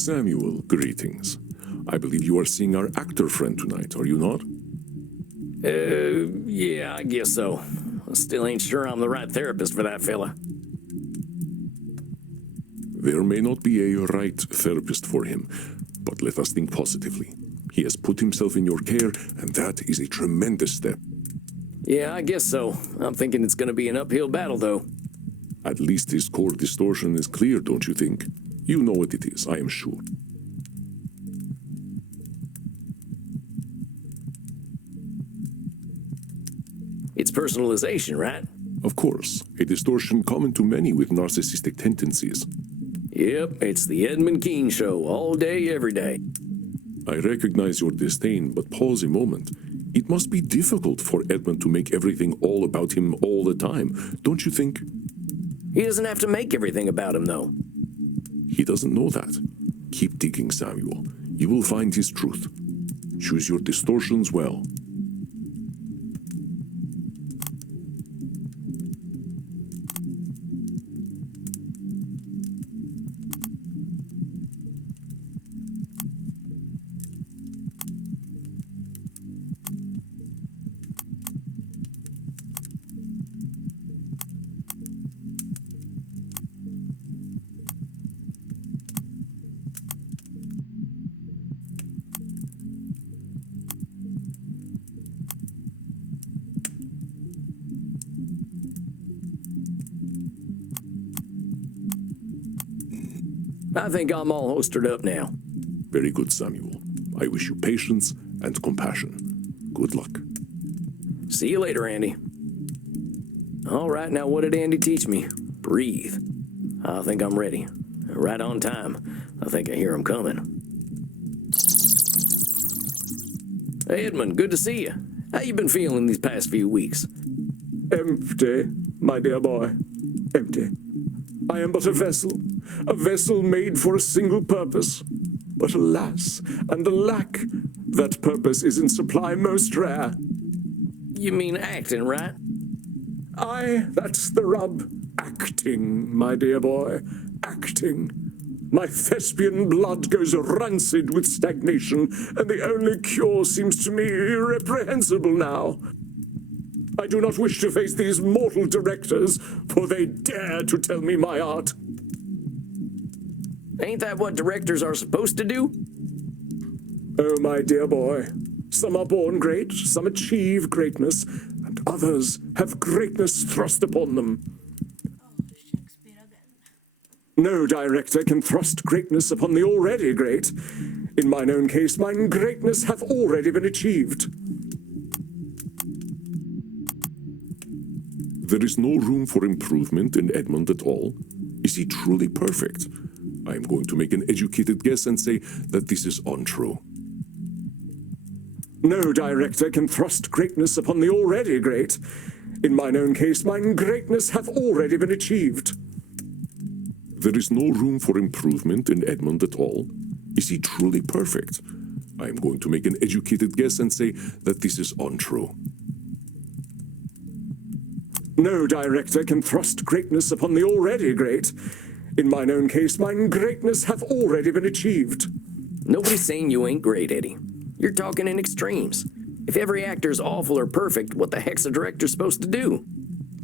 Samuel, greetings. I believe you are seeing our actor friend tonight, are you not? Yeah, I guess so. I still ain't sure I'm the right therapist for that fella. There may not be a right therapist for him, but let us think positively. He has put himself in your care, and that is a tremendous step. Yeah, I guess so. I'm thinking it's gonna be an uphill battle, though. At least his core distortion is clear, don't you think? You know what it is, I am sure. It's personalization, right? Of course, a distortion common to many with narcissistic tendencies. Yep, it's the Edmund show, all day, every day. I recognize your disdain, but pause a moment. It must be difficult for Edmund to make everything all about him all the time, don't you think? He doesn't have to make everything about him, though. He doesn't know that. Keep digging, Samuel. You will find his truth. Choose your distortions well. I think I'm all holstered up now. Very good, Samuel. I wish you patience and compassion. Good luck. See you later, Andy. All right, now what did Andy teach me? Breathe. I think I'm ready. Right on time. I think I hear him coming. Hey, Edmund, good to see you. How you been feeling these past few weeks? Empty, my dear boy. Empty. I am but a vessel made for a single purpose. But alas, and alack, that purpose is in supply most rare. You mean acting, right? Aye, that's the rub. Acting, my dear boy. Acting. My thespian blood goes rancid with stagnation, and the only cure seems to me irreprehensible now. I do not wish to face these mortal directors, for they dare to tell me my art. Ain't that what directors are supposed to do? Oh, my dear boy, some are born great, some achieve greatness, and others have greatness thrust upon them. No director can thrust greatness upon the already great. In mine own case, mine greatness hath already been achieved. There is no room for improvement in Edmund at all. Is he truly perfect? I am going to make an educated guess and say that this is untrue. No director can thrust greatness upon the already great. In mine own case, mine greatness hath already been achieved. There is no room for improvement in Edmund at all. Is he truly perfect? I am going to make an educated guess and say that this is untrue. No director can thrust greatness upon the already great. In mine own case, mine greatness hath already been achieved. Nobody's saying you ain't great, Eddie. You're talking in extremes. If every actor's awful or perfect, what the heck's a director supposed to do?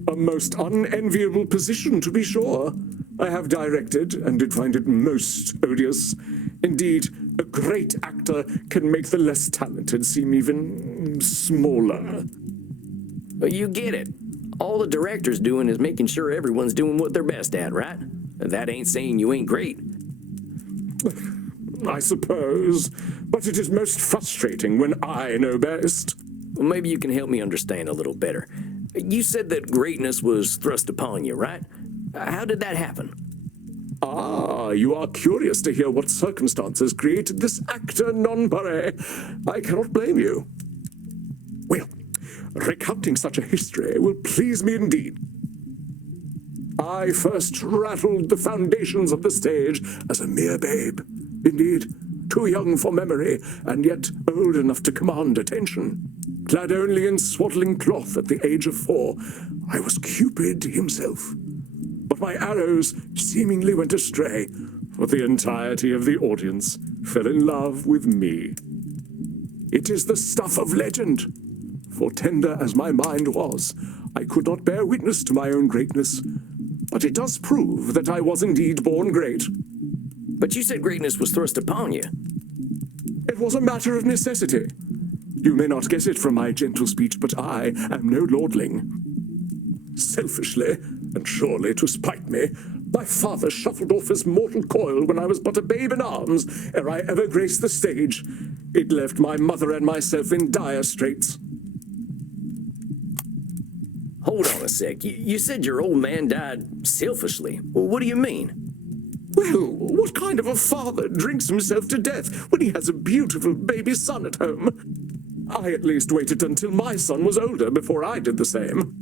A most unenviable position, to be sure. I have directed, and did find it most odious. Indeed, a great actor can make the less talented seem even smaller. But you get it. All the director's doing is making sure everyone's doing what they're best at, right? That ain't saying you ain't great. I suppose, but it is most frustrating when I know best. Well, maybe you can help me understand a little better. You said that greatness was thrust upon you, right? How did that happen? Ah, you are curious to hear what circumstances created this actor non-pare. I cannot blame you. Well, recounting such a history will please me indeed. I first rattled the foundations of the stage as a mere babe. Indeed, too young for memory, and yet old enough to command attention. Clad only in swaddling cloth at the age of 4, I was Cupid himself. But my arrows seemingly went astray, but the entirety of the audience fell in love with me. It is the stuff of legend. For tender as my mind was, I could not bear witness to my own greatness. But it does prove that I was indeed born great. But you said greatness was thrust upon you. It was a matter of necessity. You may not guess it from my gentle speech, but I am no lordling. Selfishly, and surely to spite me, my father shuffled off his mortal coil when I was but a babe in arms, ere I ever graced the stage. It left my mother and myself in dire straits. Hold on a sec. You said your old man died selfishly. Well, what do you mean? Well, what kind of a father drinks himself to death when he has a beautiful baby son at home? I at least waited until my son was older before I did the same.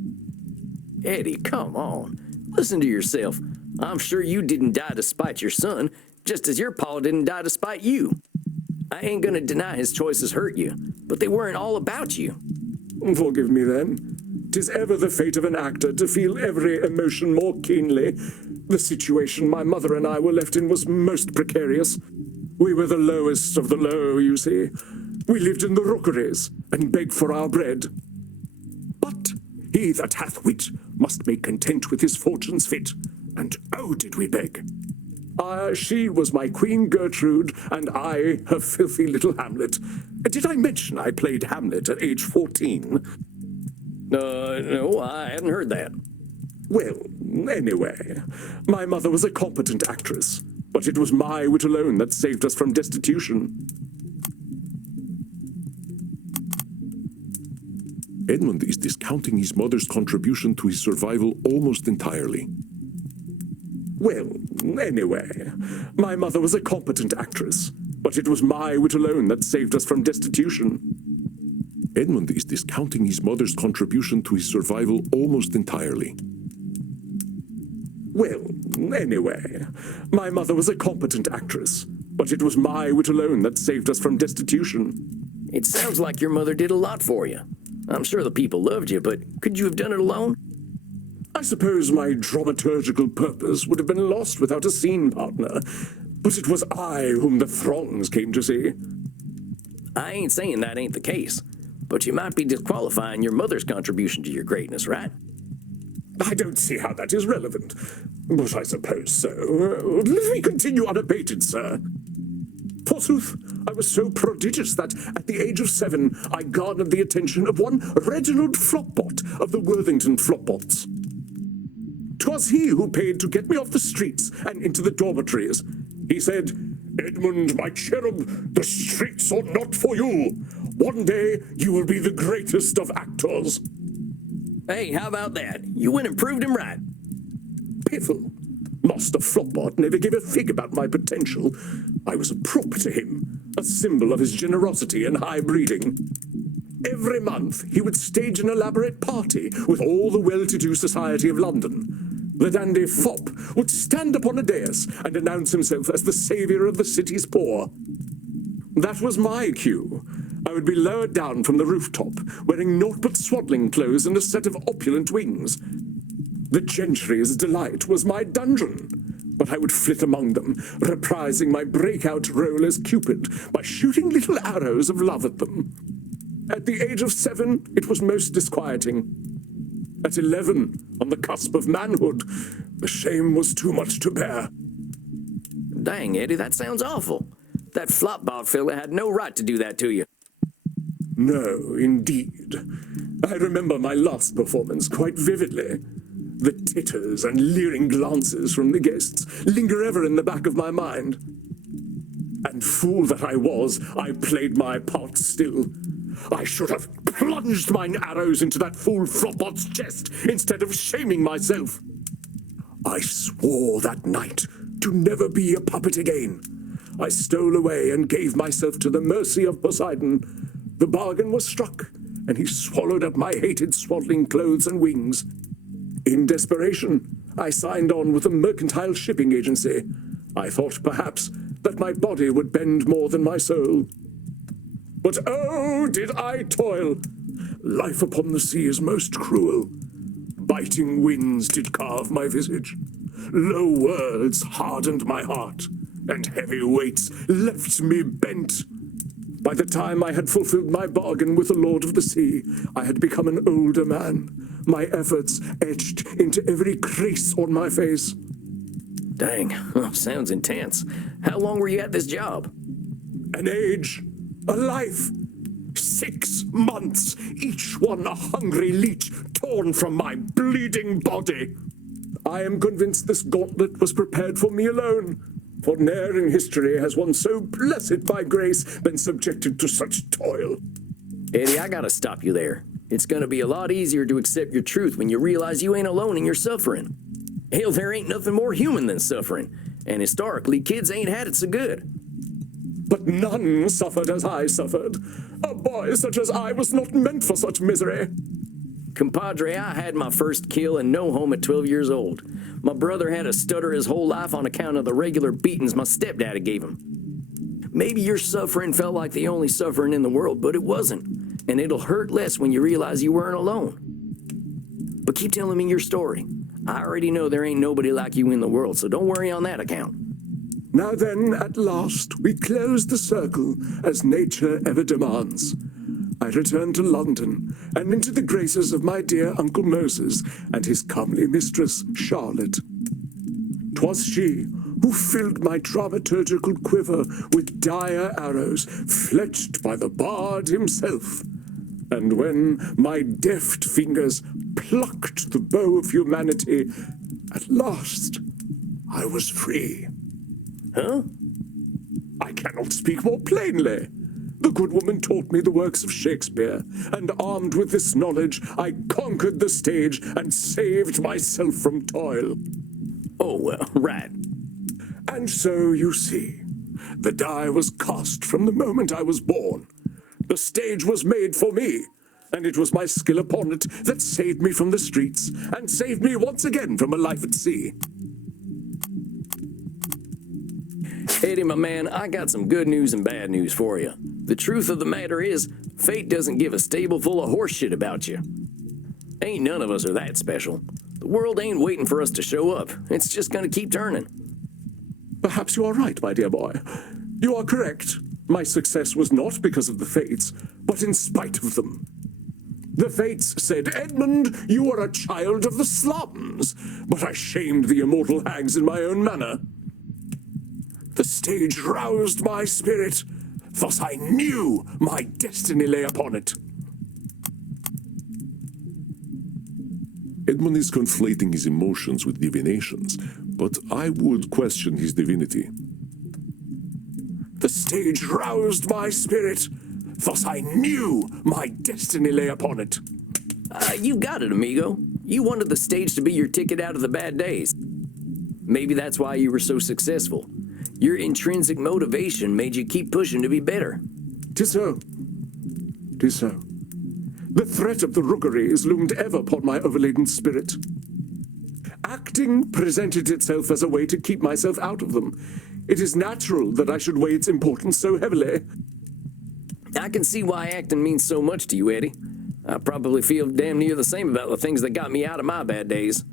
Eddie, come on. Listen to yourself. I'm sure you didn't die to spite your son, just as your pa didn't die to spite you. I ain't gonna deny his choices hurt you, but they weren't all about you. Forgive me then. 'Tis ever the fate of an actor to feel every emotion more keenly. The situation my mother and I were left in was most precarious. We were the lowest of the low, you see. We lived in the rookeries and begged for our bread. But he that hath wit must make content with his fortune's fit. And oh, did we beg! She was my Queen Gertrude, and I her filthy little Hamlet. Did I mention I played Hamlet at age 14? No, I hadn't heard that. Well, anyway, my mother was a competent actress, but it was my wit alone that saved us from destitution. Edmund is discounting his mother's contribution to his survival almost entirely. Well, anyway, my mother was a competent actress, but it was my wit alone that saved us from destitution. Edmund is discounting his mother's contribution to his survival almost entirely. Well, anyway, my mother was a competent actress, but it was my wit alone that saved us from destitution. It sounds like your mother did a lot for you. I'm sure the people loved you, but could you have done it alone? I suppose my dramaturgical purpose would have been lost without a scene partner, but it was I whom the throngs came to see. I ain't saying that ain't the case, but you might be disqualifying your mother's contribution to your greatness, right? I don't see how that is relevant, but I suppose so. Let me continue unabated, sir. Forsooth, I was so prodigious that, at the age of 7, I garnered the attention of one Reginald Flopbot of the Worthington Flopbots. 'Twas he who paid to get me off the streets and into the dormitories. He said, "Edmund, my cherub, the streets are not for you. One day you will be the greatest of actors." Hey, how about that? You went and proved him right. Piffle. Master Flopbot never gave a fig about my potential. I was a prop to him, a symbol of his generosity and high breeding. Every month he would stage an elaborate party with all the well-to-do society of London. The dandy fop would stand upon a dais and announce himself as the saviour of the city's poor. That was my cue. I would be lowered down from the rooftop, wearing naught but swaddling clothes and a set of opulent wings. The gentry's delight was my dungeon, but I would flit among them, reprising my breakout role as Cupid by shooting little arrows of love at them. At the age of 7, it was most disquieting. At 11, on the cusp of manhood, the shame was too much to bear. Dang, Eddie, that sounds awful. That Flopbot fella had no right to do that to you. No, indeed. I remember my last performance quite vividly. The titters and leering glances from the guests linger ever in the back of my mind. And fool that I was, I played my part still. I should have plunged mine arrows into that fool Flopbot's chest instead of shaming myself. I swore that night to never be a puppet again. I stole away and gave myself to the mercy of Poseidon. The bargain was struck, and he swallowed up my hated swaddling clothes and wings. In desperation, I signed on with a mercantile shipping agency. I thought, perhaps, that my body would bend more than my soul. But oh, did I toil! Life upon the sea is most cruel. Biting winds did carve my visage. Low words hardened my heart. and heavy weights left me bent. By the time I had fulfilled my bargain with the Lord of the Sea, I had become an older man, my efforts etched into every crease on my face. Dang, sounds intense. How long were you at this job? An age, a life. 6 months, each one a hungry leech torn from my bleeding body. I am convinced this gauntlet was prepared for me alone, for ne'er in history has one so blessed by grace been subjected to such toil. Eddie, I gotta stop you there. It's gonna be a lot easier to accept your truth when you realize you ain't alone in your suffering. Hell, there ain't nothing more human than suffering, and historically, kids ain't had it so good. But none suffered as I suffered. A boy such as I was not meant for such misery. Compadre, I had my first kill and no home at 12 years old. My brother had a stutter his whole life on account of the regular beatings my stepdaddy gave him. Maybe your suffering felt like the only suffering in the world, but it wasn't. And it'll hurt less when you realize you weren't alone. But keep telling me your story. I already know there ain't nobody like you in the world, so don't worry on that account. Now then, at last, we close the circle as nature ever demands. I return to London and into the graces of my dear Uncle Moses and his comely mistress, Charlotte. 'Twas she who filled my dramaturgical quiver with dire arrows, fletched by the bard himself. And when my deft fingers plucked the bow of humanity, at last I was free. Huh? I cannot speak more plainly. The good woman taught me the works of Shakespeare, and armed with this knowledge, I conquered the stage and saved myself from toil. Oh, well, right. And so, you see, the die was cast from the moment I was born. The stage was made for me, and it was my skill upon it that saved me from the streets, and saved me once again from a life at sea. Eddie, my man, I got some good news and bad news for you. The truth of the matter is, fate doesn't give a stable full of horse shit about you. Ain't none of us are that special. The world ain't waiting for us to show up. It's just gonna keep turning. Perhaps you are right, my dear boy. You are correct. My success was not because of the fates, but in spite of them. The fates said, "Edmund, you are a child of the slums," but I shamed the immortal hags in my own manner. The stage roused my spirit, thus I knew my destiny lay upon it. Edmund is conflating his emotions with divinations, but I would question his divinity. The stage roused my spirit, thus I knew my destiny lay upon it. You got it, amigo. You wanted the stage to be your ticket out of the bad days. Maybe that's why you were so successful. Your intrinsic motivation made you keep pushing to be better. 'Tis so. 'Tis so. The threat of the rookeries loomed ever upon my overladen spirit. Acting presented itself as a way to keep myself out of them. It is natural that I should weigh its importance so heavily. I can see why acting means so much to you, Eddie. I probably feel damn near the same about the things that got me out of my bad days.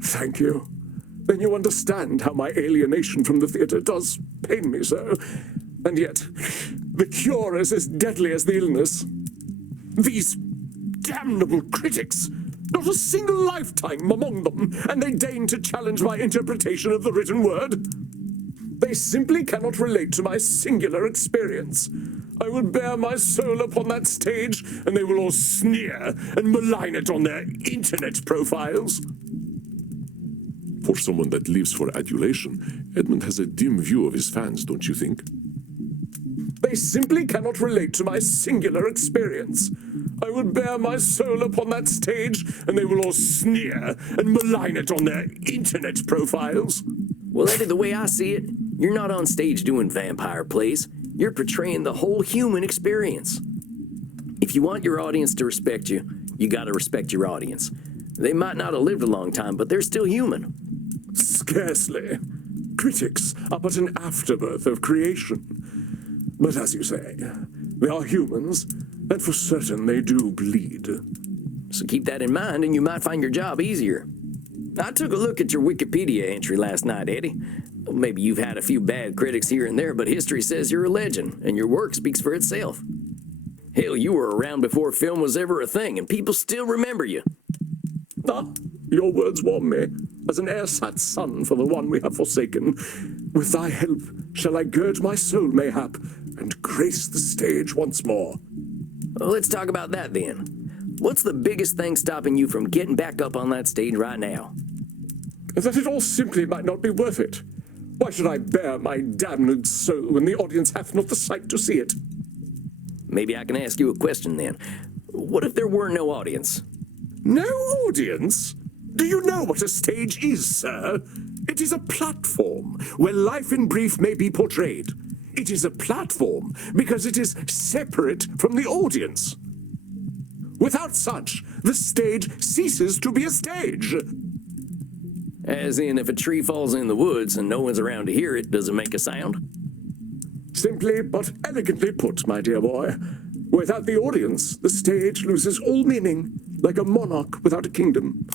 Thank you. Then you understand how my alienation from the theater does pain me so. And yet, the cure is as deadly as the illness. These damnable critics, not a single lifetime among them, and they deign to challenge my interpretation of the written word. They simply cannot relate to my singular experience. I will bare my soul upon that stage, and they will all sneer and malign it on their internet profiles. For someone that lives for adulation, Edmund has a dim view of his fans, don't you think? They simply cannot relate to my singular experience. I will bare my soul upon that stage, and they will all sneer and malign it on their internet profiles. Well, Eddie, the way I see it, you're not on stage doing vampire plays. You're portraying the whole human experience. If you want your audience to respect you, you gotta respect your audience. They might not have lived a long time, but they're still human. Scarcely. Critics are but an afterbirth of creation. But as you say, they are humans, and for certain they do bleed. So keep that in mind, and you might find your job easier. I took a look at your Wikipedia entry last night, Eddie. maybe you've had a few bad critics here and there, but history says you're a legend, and your work speaks for itself. Hell, you were around before film was ever a thing, and people still remember you. Ah, your words warm me, as an heir-sat son for the one we have forsaken. With thy help shall I gird my soul mayhap, and grace the stage once more. Well, let's talk about that then. What's the biggest thing stopping you from getting back up on that stage right now? That it all simply might not be worth it. Why should I bear my damned soul when the audience hath not the sight to see it? Maybe I can ask you a question then. What if there were no audience? No audience? Do you know what a stage is, sir? It is a platform where life in brief may be portrayed. It is a platform because it is separate from the audience. Without such, the stage ceases to be a stage. As in, if a tree falls in the woods and no one's around to hear it, does it make a sound? Simply but elegantly put, my dear boy. Without the audience, the stage loses all meaning, like a monarch without a kingdom.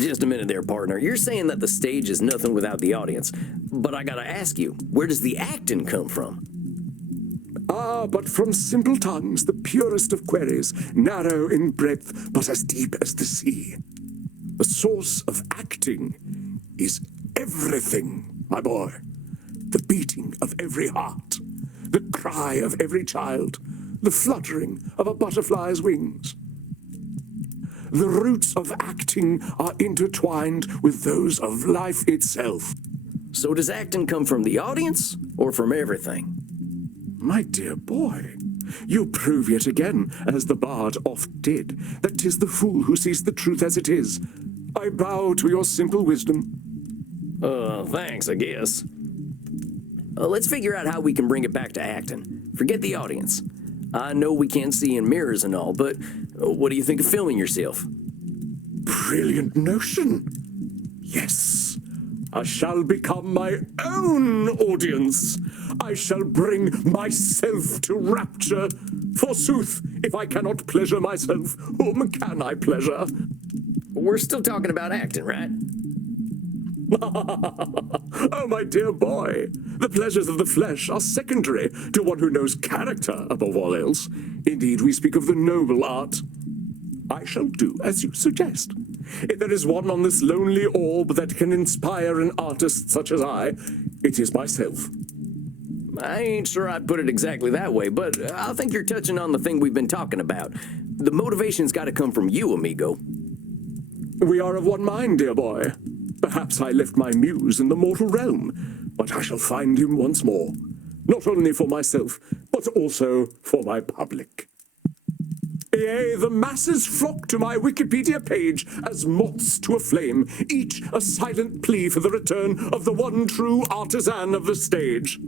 Just a minute there, partner. You're saying that the stage is nothing without the audience. But I gotta ask you, where does the acting come from? Ah, but from simple tongues, the purest of queries, narrow in breadth, but as deep as the sea. The source of acting is everything, my boy. The beating of every heart, the cry of every child, the fluttering of a butterfly's wings. The roots of acting are intertwined with those of life itself. So does acting come from the audience or from everything? My dear boy, you prove yet again, as the bard oft did, that 'tis the fool who sees the truth as it is. I bow to your simple wisdom. Thanks, I guess. Let's figure out how we can bring it back to acting. Forget the audience. I know we can't see in mirrors and all, but what do you think of filming yourself? Brilliant notion. Yes, I shall become my own audience. I shall bring myself to rapture. Forsooth, if I cannot pleasure myself, whom can I pleasure? We're still talking about acting, right? Oh, my dear boy, the pleasures of the flesh are secondary to one who knows character above all else. Indeed, we speak of the noble art. I shall do as you suggest. If there is one on this lonely orb that can inspire an artist such as I, it is myself. I ain't sure I'd put it exactly that way, but I think you're touching on the thing we've been talking about. The motivation's got to come from you, amigo. We are of one mind, dear boy. Perhaps I left my muse in the mortal realm, but I shall find him once more, not only for myself, but also for my public. Yea, the masses flock to my Wikipedia page as moths to a flame, each a silent plea for the return of the one true artisan of the stage.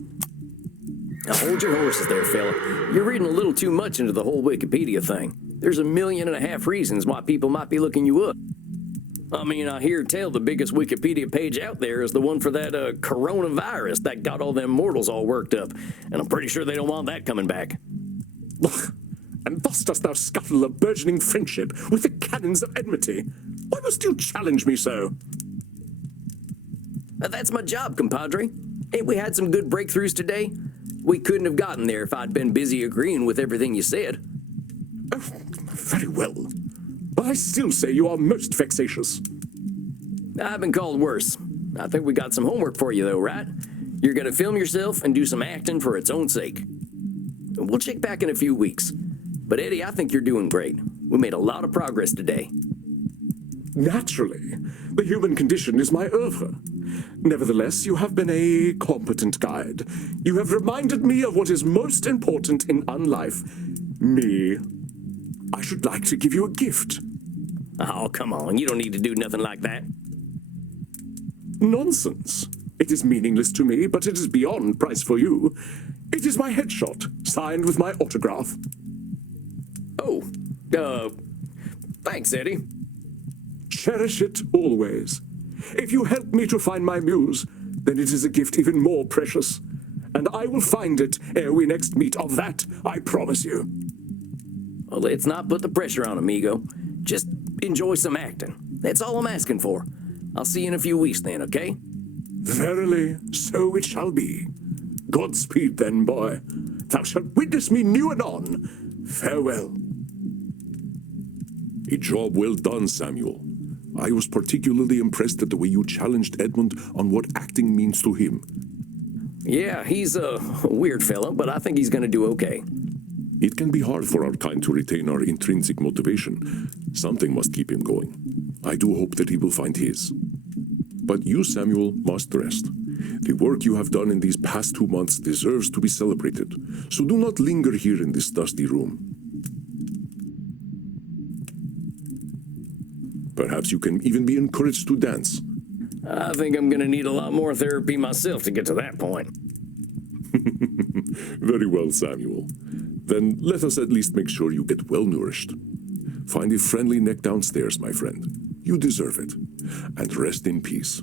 Now hold your horses there, fella. You're reading a little too much into the whole Wikipedia thing. There's 1.5 million reasons why people might be looking you up. I mean, I hear tell the biggest Wikipedia page out there is the one for that coronavirus that got all them mortals all worked up. And I'm pretty sure they don't want that coming back. And thus dost thou scuttle a burgeoning friendship with the cannons of enmity. Why must you challenge me so? That's my job, compadre. Ain't we had some good breakthroughs today? We couldn't have gotten there if I'd been busy agreeing with everything you said. Oh, very well. But I still say you are most vexatious. I've been called worse. I think we got some homework for you, though, right? You're gonna film yourself and do some acting for its own sake. We'll check back in a few weeks. But Eddie, I think you're doing great. We made a lot of progress today. Naturally. The human condition is my oeuvre. Nevertheless, you have been a competent guide. You have reminded me of what is most important in unlife. Me. I should like to give you a gift. Oh, come on. You don't need to do nothing like that. Nonsense. It is meaningless to me, but it is beyond price for you. It is my headshot, signed with my autograph. Oh, thanks, Eddie. Cherish it always. If you help me to find my muse, then it is a gift even more precious. And I will find it ere we next meet. Of that, I promise you. Well, let's not put the pressure on, amigo. Just enjoy some acting. That's all I'm asking for. I'll see you in a few weeks then, okay? Verily, so it shall be. Godspeed then, boy. Thou shalt witness me new and anon. Farewell. A job well done, Samuel. I was particularly impressed at the way you challenged Edmund on what acting means to him. Yeah, he's a weird fellow, but I think he's gonna do okay. It can be hard for our kind to retain our intrinsic motivation. Something must keep him going. I do hope that he will find his. But you, Samuel, must rest. The work you have done in these past 2 months deserves to be celebrated, so do not linger here in this dusty room. Perhaps you can even be encouraged to dance. I think I'm gonna need a lot more therapy myself to get to that point. Very well, Samuel. Then let us at least make sure you get well nourished. Find a friendly neck downstairs, my friend. You deserve it. And rest in peace.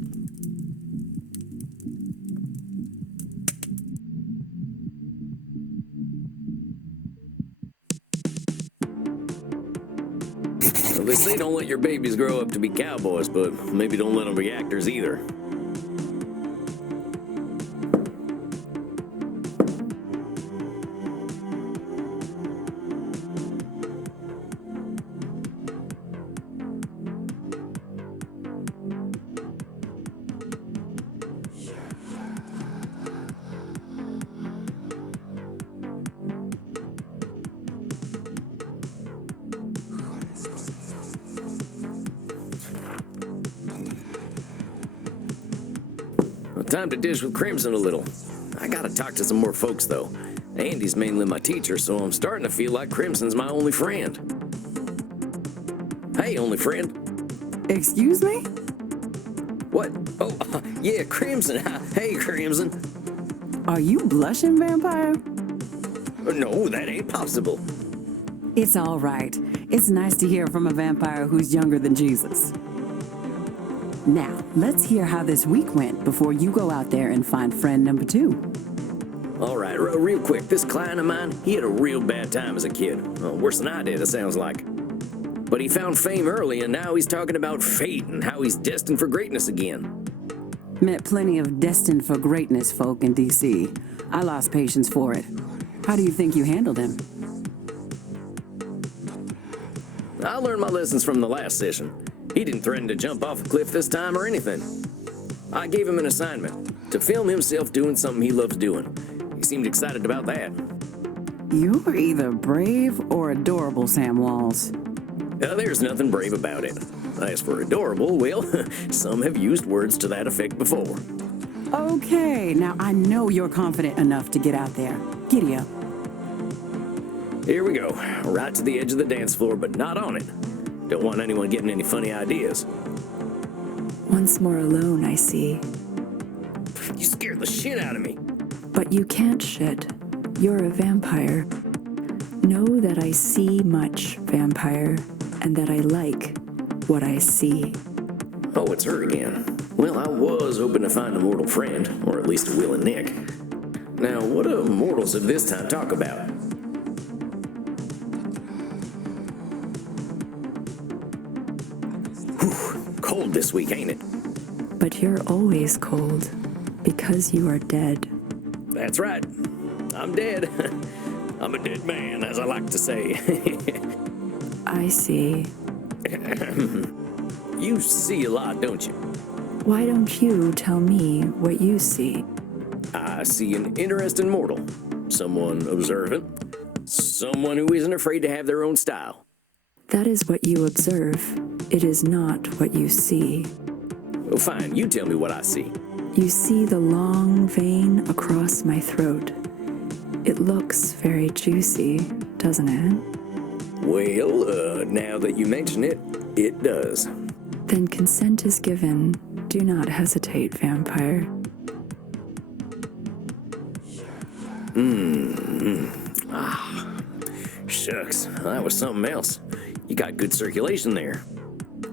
Well, they say don't let your babies grow up to be cowboys, but maybe don't let them be actors either. Time to dish with Crimson a little. I gotta talk to some more folks, though. Andy's mainly my teacher, so I'm starting to feel like Crimson's my only friend. Hey, only friend. Excuse me? What? Oh, yeah, Crimson. Hey, Crimson. Are you blushing, vampire? No, that ain't possible. It's all right. It's nice to hear from a vampire who's younger than Jesus. Now, let's hear how this week went before you go out there and find friend number 2. All right, real quick. This client of mine, he had a real bad time as a kid. Worse than I did, it sounds like. But he found fame early, and now he's talking about fate and how he's destined for greatness again. Met plenty of destined for greatness folk in D.C. I lost patience for it. How do you think you handled him? I learned my lessons from the last session. He didn't threaten to jump off a cliff this time or anything. I gave him an assignment to film himself doing something he loves doing. He seemed excited about that. You were either brave or adorable, Sam Walls. There's nothing brave about it. As for adorable, well, some have used words to that effect before. Okay, now I know you're confident enough to get out there. Giddy up. Here we go. Right to the edge of the dance floor, but not on it. Don't want anyone getting any funny ideas. Once more alone, I see. You scared the shit out of me. But you can't shit. You're a vampire. Know that I see much, vampire, and that I like what I see. Oh, it's her again. Well, I was hoping to find a mortal friend, or at least a willing Nick. Now, what do mortals of this time talk about? Whew, cold this week, ain't it? But you're always cold, because you are dead. That's right. I'm dead. I'm a dead man, as I like to say. I see. You see a lot, don't you? Why don't you tell me what you see? I see an interesting mortal. Someone observant. Someone who isn't afraid to have their own style. That is what you observe. It is not what you see. Well, fine, you tell me what I see. You see the long vein across my throat. It looks very juicy, doesn't it? Well, now that you mention it, it does. Then consent is given. Do not hesitate, vampire. Shucks, that was something else. You got good circulation there.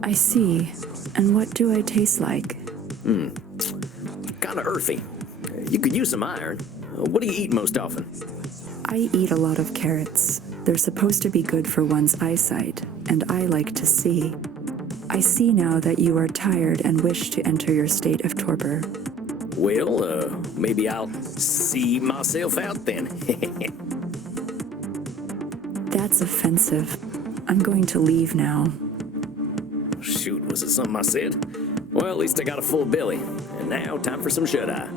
I see. And what do I taste like? Kinda earthy. You could use some iron. What do you eat most often? I eat a lot of carrots. They're supposed to be good for one's eyesight, and I like to see. I see now that you are tired and wish to enter your state of torpor. Well, maybe I'll see myself out then. That's offensive. I'm going to leave now. Shoot, was it something I said? Well, at least I got a full belly. And now, time for some shut-eye.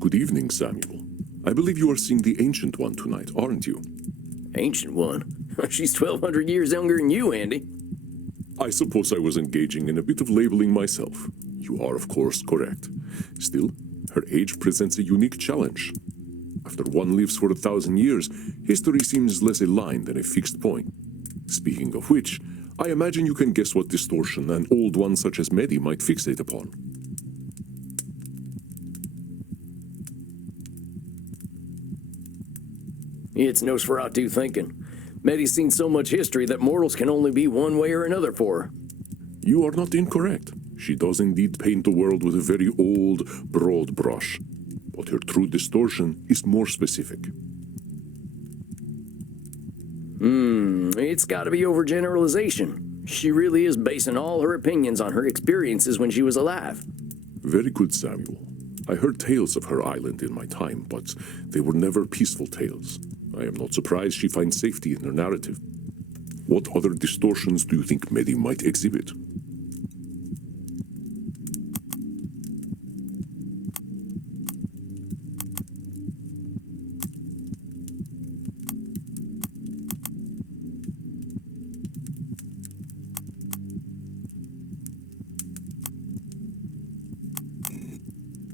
Good evening, Samuel. I believe you are seeing the Ancient One tonight, aren't you? Ancient One? She's 1,200 years younger than you, Andy. I suppose I was engaging in a bit of labeling myself. You are, of course, correct. Still, her age presents a unique challenge. After one lives for 1,000 years, history seems less a line than a fixed point. Speaking of which, I imagine you can guess what distortion an old one such as Meddy might fixate upon. It's Nosferatu thinking. Meddy's seen so much history that mortals can only be one way or another for her. You are not incorrect. She does indeed paint the world with a very old, broad brush. But her true distortion is more specific. It's gotta be overgeneralization. She really is basing all her opinions on her experiences when she was alive. Very good, Samuel. I heard tales of her island in my time, but they were never peaceful tales. I am not surprised she finds safety in her narrative. What other distortions do you think Meddy might exhibit?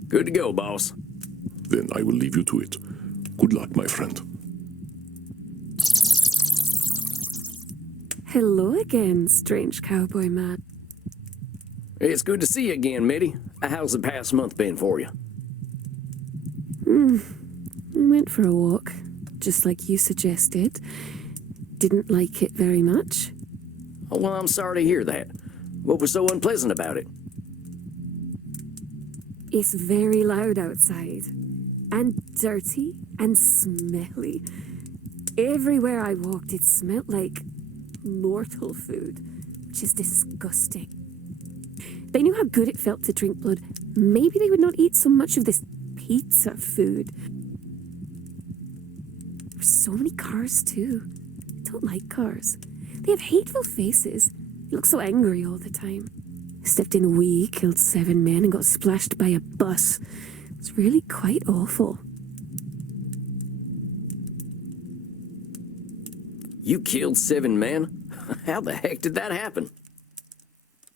Good to go, boss. Then I will leave you to it. Good luck, my friend. Hello again, strange cowboy man. It's good to see you again, Meddy. How's the past month been for you? I went for a walk, just like you suggested. Didn't like it very much. Oh, well, I'm sorry to hear that. What was so unpleasant about it? It's very loud outside, and dirty, and smelly. Everywhere I walked, it smelled like mortal food, which is disgusting. They knew how good it felt to drink blood. Maybe they would not eat so much of this pizza food. There's so many cars, too. I don't like cars. They have hateful faces. They look so angry all the time. Stepped in a wee, killed 7 men, and got splashed by a bus. It's really quite awful. You killed 7 men? How the heck did that happen?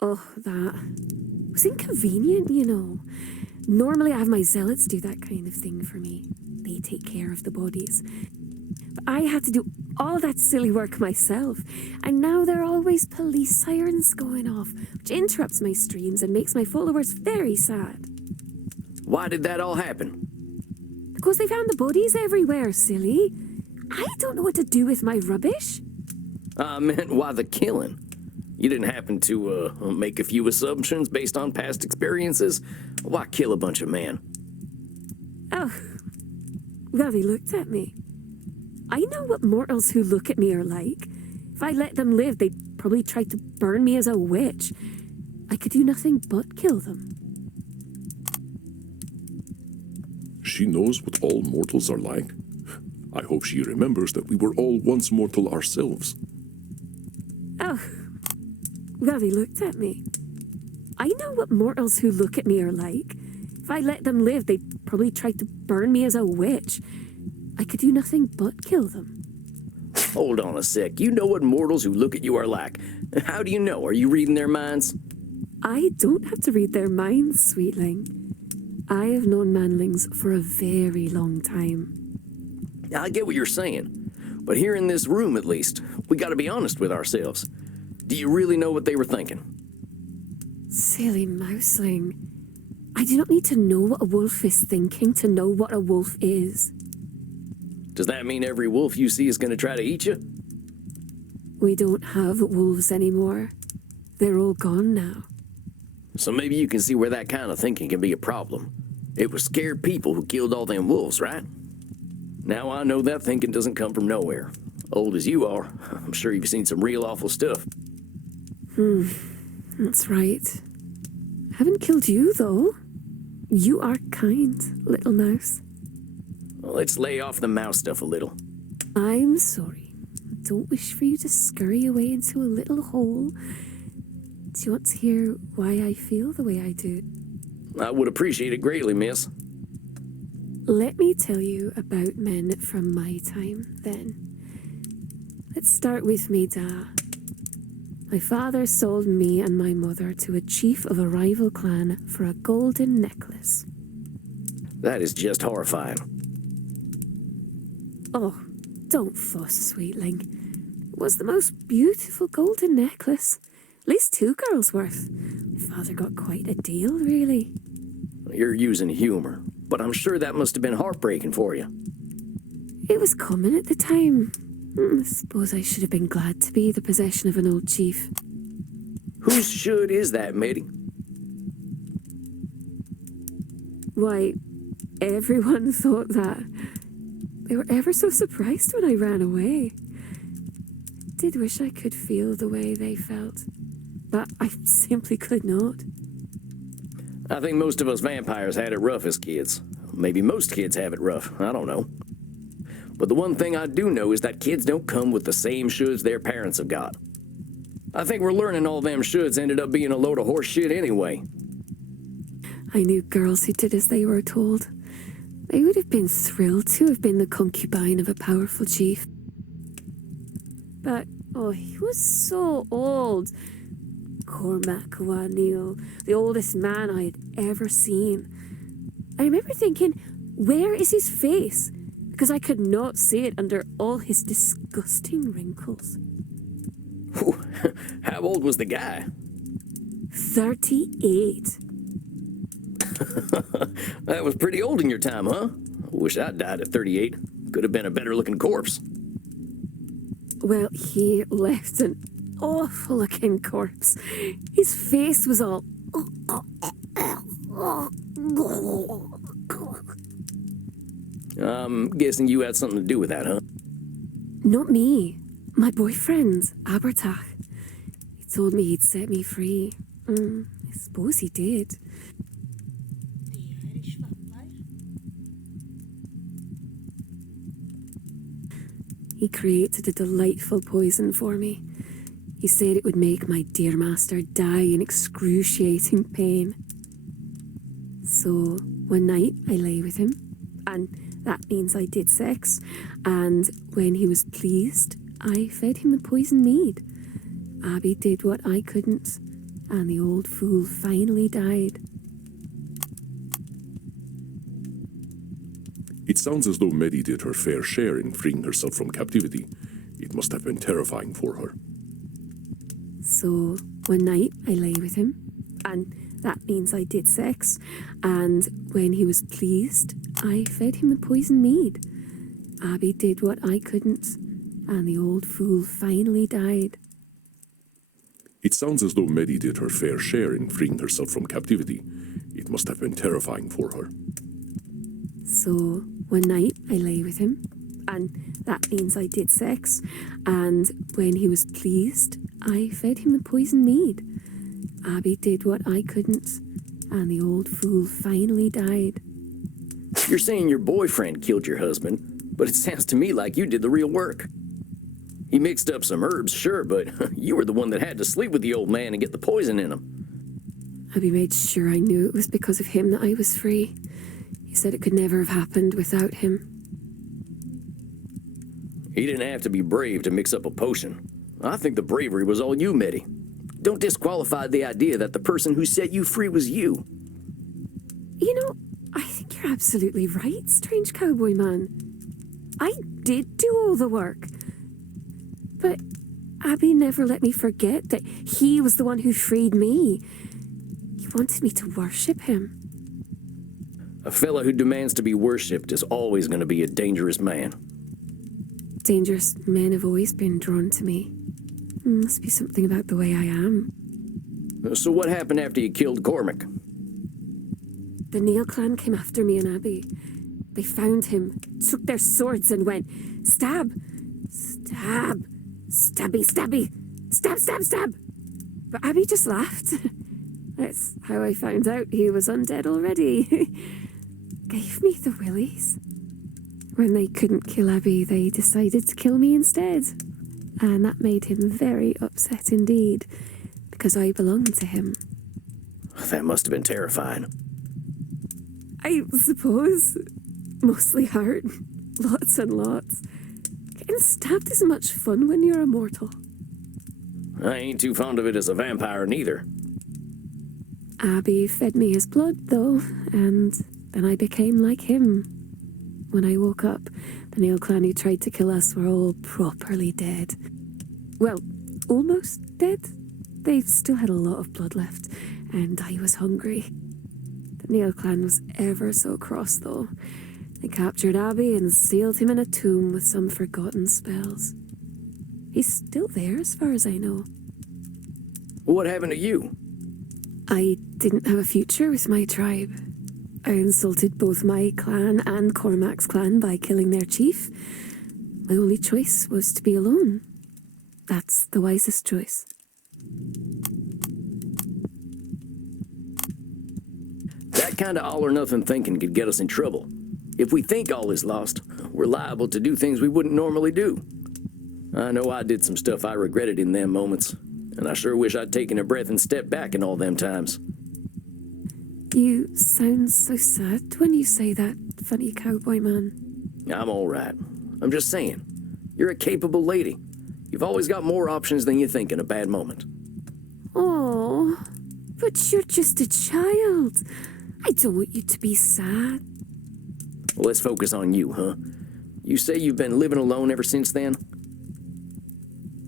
Oh, that was inconvenient, you know. Normally I have my zealots do that kind of thing for me. They take care of the bodies. But I had to do all that silly work myself. And now there are always police sirens going off, which interrupts my streams and makes my followers very sad. Why did that all happen? Because they found the bodies everywhere, silly. I don't know what to do with my rubbish. I meant why the killing? You didn't happen to make a few assumptions based on past experiences? Why kill a bunch of men? Oh, well, they looked at me. I know what mortals who look at me are like. If I let them live, they'd probably try to burn me as a witch. I could do nothing but kill them. She knows what all mortals are like. I hope she remembers that we were all once mortal ourselves. Oh, well, they looked at me. I know what mortals who look at me are like. If I let them live, they'd probably try to burn me as a witch. I could do nothing but kill them. Hold on a sec. You know what mortals who look at you are like. How do you know? Are you reading their minds? I don't have to read their minds, sweetling. I have known manlings for a very long time. I get what you're saying. But here in this room, at least, we gotta be honest with ourselves. Do you really know what they were thinking? Silly mouseling. I do not need to know what a wolf is thinking to know what a wolf is. Does that mean every wolf you see is gonna try to eat you? We don't have wolves anymore. They're all gone now. So maybe you can see where that kind of thinking can be a problem. It was scared people who killed all them wolves, right? Now I know that thinking doesn't come from nowhere. Old as you are, I'm sure you've seen some real awful stuff. That's right. Haven't killed you, though. You are kind, little mouse. Well, let's lay off the mouse stuff a little. I'm sorry. I don't wish for you to scurry away into a little hole. Do you want to hear why I feel the way I do? I would appreciate it greatly, miss. Let me tell you about men from my time, then. Let's start with me da. My father sold me and my mother to a chief of a rival clan for a golden necklace. That is just horrifying. Oh, don't fuss, sweetling. It was the most beautiful golden necklace. At least 2 girls' worth. My father got quite a deal, really. You're using humor, but I'm sure that must have been heartbreaking for you. It was common at the time. I suppose I should have been glad to be the possession of an old chief. Whose should is that, Meddy? Why, everyone thought that. They were ever so surprised when I ran away. Did wish I could feel the way they felt, but I simply could not. I think most of us vampires had it rough as kids. Maybe most kids have it rough. I don't know. But the one thing I do know is that kids don't come with the same shoulds their parents have got. I think we're learning all them shoulds ended up being a load of horse shit anyway. I knew girls who did as they were told. They would have been thrilled to have been the concubine of a powerful chief. But, oh, he was so old. Cormac O'Neill, the oldest man I had ever seen. I remember thinking, where is his face? Because I could not see it under all his disgusting wrinkles. How old was the guy? 38. That was pretty old in your time, huh? Wish I'd died at 38. Could have been a better looking corpse. Well, he left an awful looking corpse. His face was all... I'm guessing you had something to do with that, huh? Not me. My boyfriend, Abertach. He told me he'd set me free. I suppose he did. He created a delightful poison for me. He said it would make my dear master die in excruciating pain. So one night I lay with him, and that means I did sex, and when he was pleased, I fed him the poison mead. Abby did what I couldn't, and the old fool finally died. It sounds as though Meddy did her fair share in freeing herself from captivity. It must have been terrifying for her. So one night I lay with him, and that means I did sex, and when he was pleased, I fed him the poison mead. Abby did what I couldn't, and the old fool finally died. It sounds as though Meddy did her fair share in freeing herself from captivity. It must have been terrifying for her. So one night I lay with him, and that means I did sex, and when he was pleased, I fed him the poison mead. Abby did what I couldn't, and the old fool finally died. You're saying your boyfriend killed your husband, but it sounds to me like you did the real work. He mixed up some herbs, sure, but you were the one that had to sleep with the old man and get the poison in him. Abby made sure I knew it was because of him that I was free. He said it could never have happened without him. He didn't have to be brave to mix up a potion. I think the bravery was all you, Meddy. Don't disqualify the idea that the person who set you free was you. You know, I think you're absolutely right, strange cowboy man. I did do all the work. But Abby never let me forget that he was the one who freed me. He wanted me to worship him. A fella who demands to be worshipped is always going to be a dangerous man. Dangerous men have always been drawn to me. Must be something about the way I am. So what happened after you killed Cormac? The Neil clan came after me and Abby. They found him, took their swords and went, stab, stab, stabby, stabby, stab, stab, stab. But Abby just laughed. That's how I found out he was undead already. Gave me the willies. When they couldn't kill Abby, they decided to kill me instead. And that made him very upset indeed, because I belonged to him. That must have been terrifying. I suppose. Mostly hurt. Lots and lots. Getting stabbed is much fun when you're immortal. I ain't too fond of it as a vampire neither. Abby fed me his blood, though, and then I became like him. When I woke up, the Neil clan who tried to kill us were all properly dead. Well, almost dead. They still had a lot of blood left, and I was hungry. The Neil clan was ever so cross, though. They captured Abby and sealed him in a tomb with some forgotten spells. He's still there, as far as I know. What happened to you? I didn't have a future with my tribe. I insulted both my clan and Cormac's clan by killing their chief. My only choice was to be alone. That's the wisest choice. That kind of all-or-nothing thinking could get us in trouble. If we think all is lost, we're liable to do things we wouldn't normally do. I know I did some stuff I regretted in them moments, and I sure wish I'd taken a breath and stepped back in all them times. You sound so sad when you say that, funny cowboy man. I'm all right. I'm just saying, you're a capable lady. You've always got more options than you think in a bad moment. Oh, but you're just a child. I don't want you to be sad. Well, let's focus on you, huh? You say you've been living alone ever since then?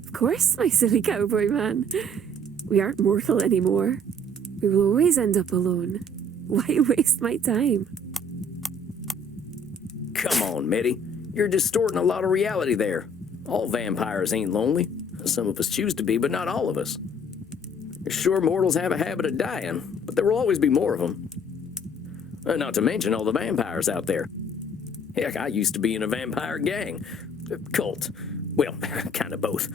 Of course, my silly cowboy man. We aren't mortal anymore. We will always end up alone. Why waste my time? Come on, Meddy. You're distorting a lot of reality there. All vampires ain't lonely. Some of us choose to be, but not all of us. Sure, mortals have a habit of dying, but there will always be more of them. Not to mention all the vampires out there. Heck, I used to be in a vampire gang. Cult. Well, kind of both.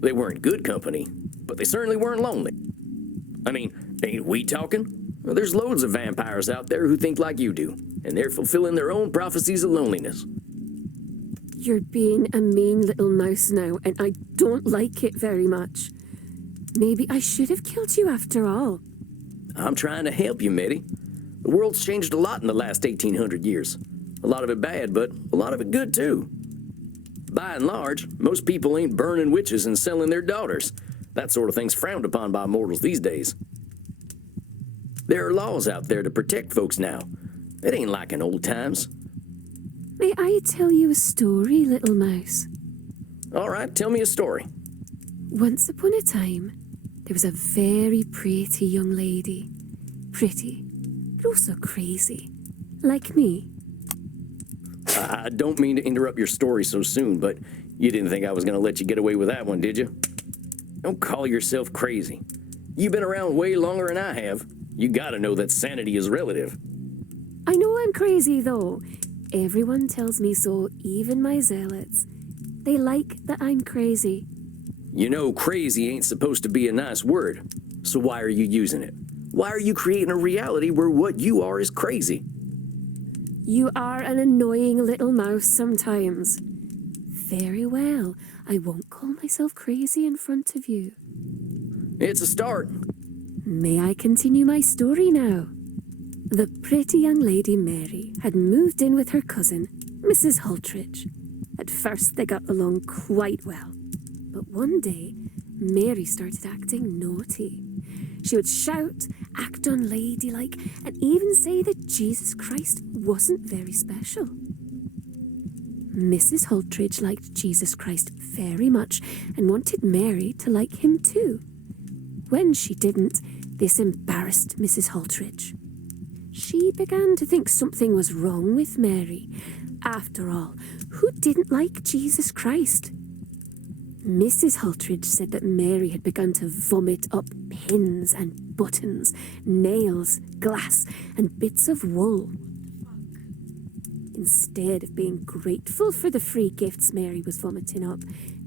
They weren't good company, but they certainly weren't lonely. I mean, ain't we talking? Well, there's loads of vampires out there who think like you do, and they're fulfilling their own prophecies of loneliness. You're being a mean little mouse now, and I don't like it very much. Maybe I should have killed you after all. I'm trying to help you, Meddy. The world's changed a lot in the last 1,800 years. A lot of it bad, but a lot of it good, too. By and large, most people ain't burning witches and selling their daughters. That sort of thing's frowned upon by mortals these days. There are laws out there to protect folks now. It ain't like in old times. May I tell you a story, little mouse? All right, tell me a story. Once upon a time, there was a very pretty young lady. Pretty, but also crazy. Like me. I don't mean to interrupt your story so soon, but you didn't think I was going to let you get away with that one, did you? Don't call yourself crazy. You've been around way longer than I have. You gotta know that sanity is relative. I know I'm crazy, though. Everyone tells me so, even my zealots. They like that I'm crazy. You know, crazy ain't supposed to be a nice word. So why are you using it? Why are you creating a reality where what you are is crazy? You are an annoying little mouse sometimes. Very well. I won't call myself crazy in front of you. It's a start. May I continue my story now? The pretty young lady Mary had moved in with her cousin, Mrs. Hultridge. At first they got along quite well. But one day, Mary started acting naughty. She would shout, act unladylike, and even say that Jesus Christ wasn't very special. Mrs. Hultridge liked Jesus Christ very much and wanted Mary to like him too. When she didn't, this embarrassed Mrs. Hultridge. She began to think something was wrong with Mary. After all, who didn't like Jesus Christ? Mrs. Haltridge said that Mary had begun to vomit up pins and buttons, nails, glass, and bits of wool. Instead of being grateful for the free gifts Mary was vomiting up,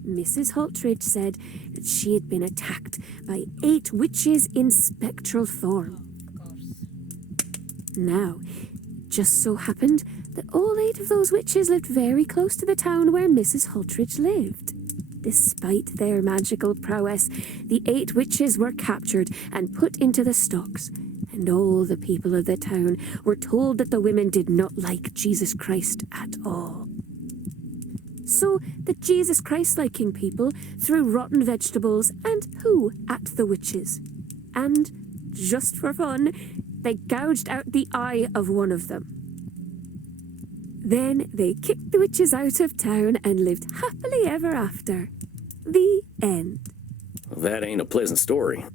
Mrs. Haltridge said that she had been attacked by 8 witches in spectral form. Now, it just so happened that all 8 of those witches lived very close to the town where Mrs. Haltridge lived. Despite their magical prowess, the 8 witches were captured and put into the stocks, and all the people of the town were told that the women did not like Jesus Christ at all. So the Jesus Christ-liking people threw rotten vegetables and poo at the witches. And, just for fun, they gouged out the eye of one of them. Then they kicked the witches out of town and lived happily ever after. The end. Well, that ain't a pleasant story.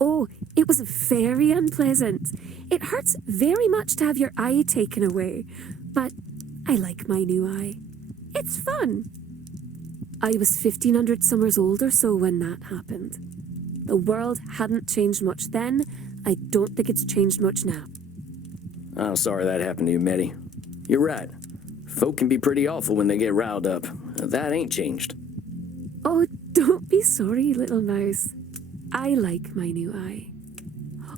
Oh, it was very unpleasant. It hurts very much to have your eye taken away, but I like my new eye. It's fun. I was 1,500 summers old or so when that happened. The world hadn't changed much then. I don't think it's changed much now. I'm sorry that happened to you, Meddy. You're right. Folk can be pretty awful when they get riled up. That ain't changed. Oh, don't be sorry, little mouse. I like my new eye.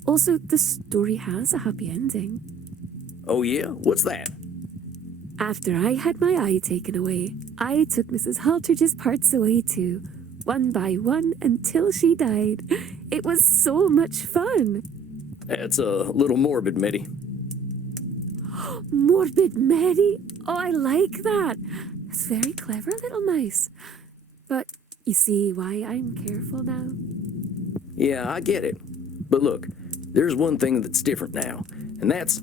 Also, the story has a happy ending. Oh yeah? What's that? After I had my eye taken away, I took Mrs. Haltridge's parts away too, one by one until she died. It was so much fun. That's a little morbid, Meddy. Morbid Mary. Oh, I like that. That's very clever, little mouse. But you see why I'm careful now? Yeah, I get it. But look, there's one thing that's different now, and that's...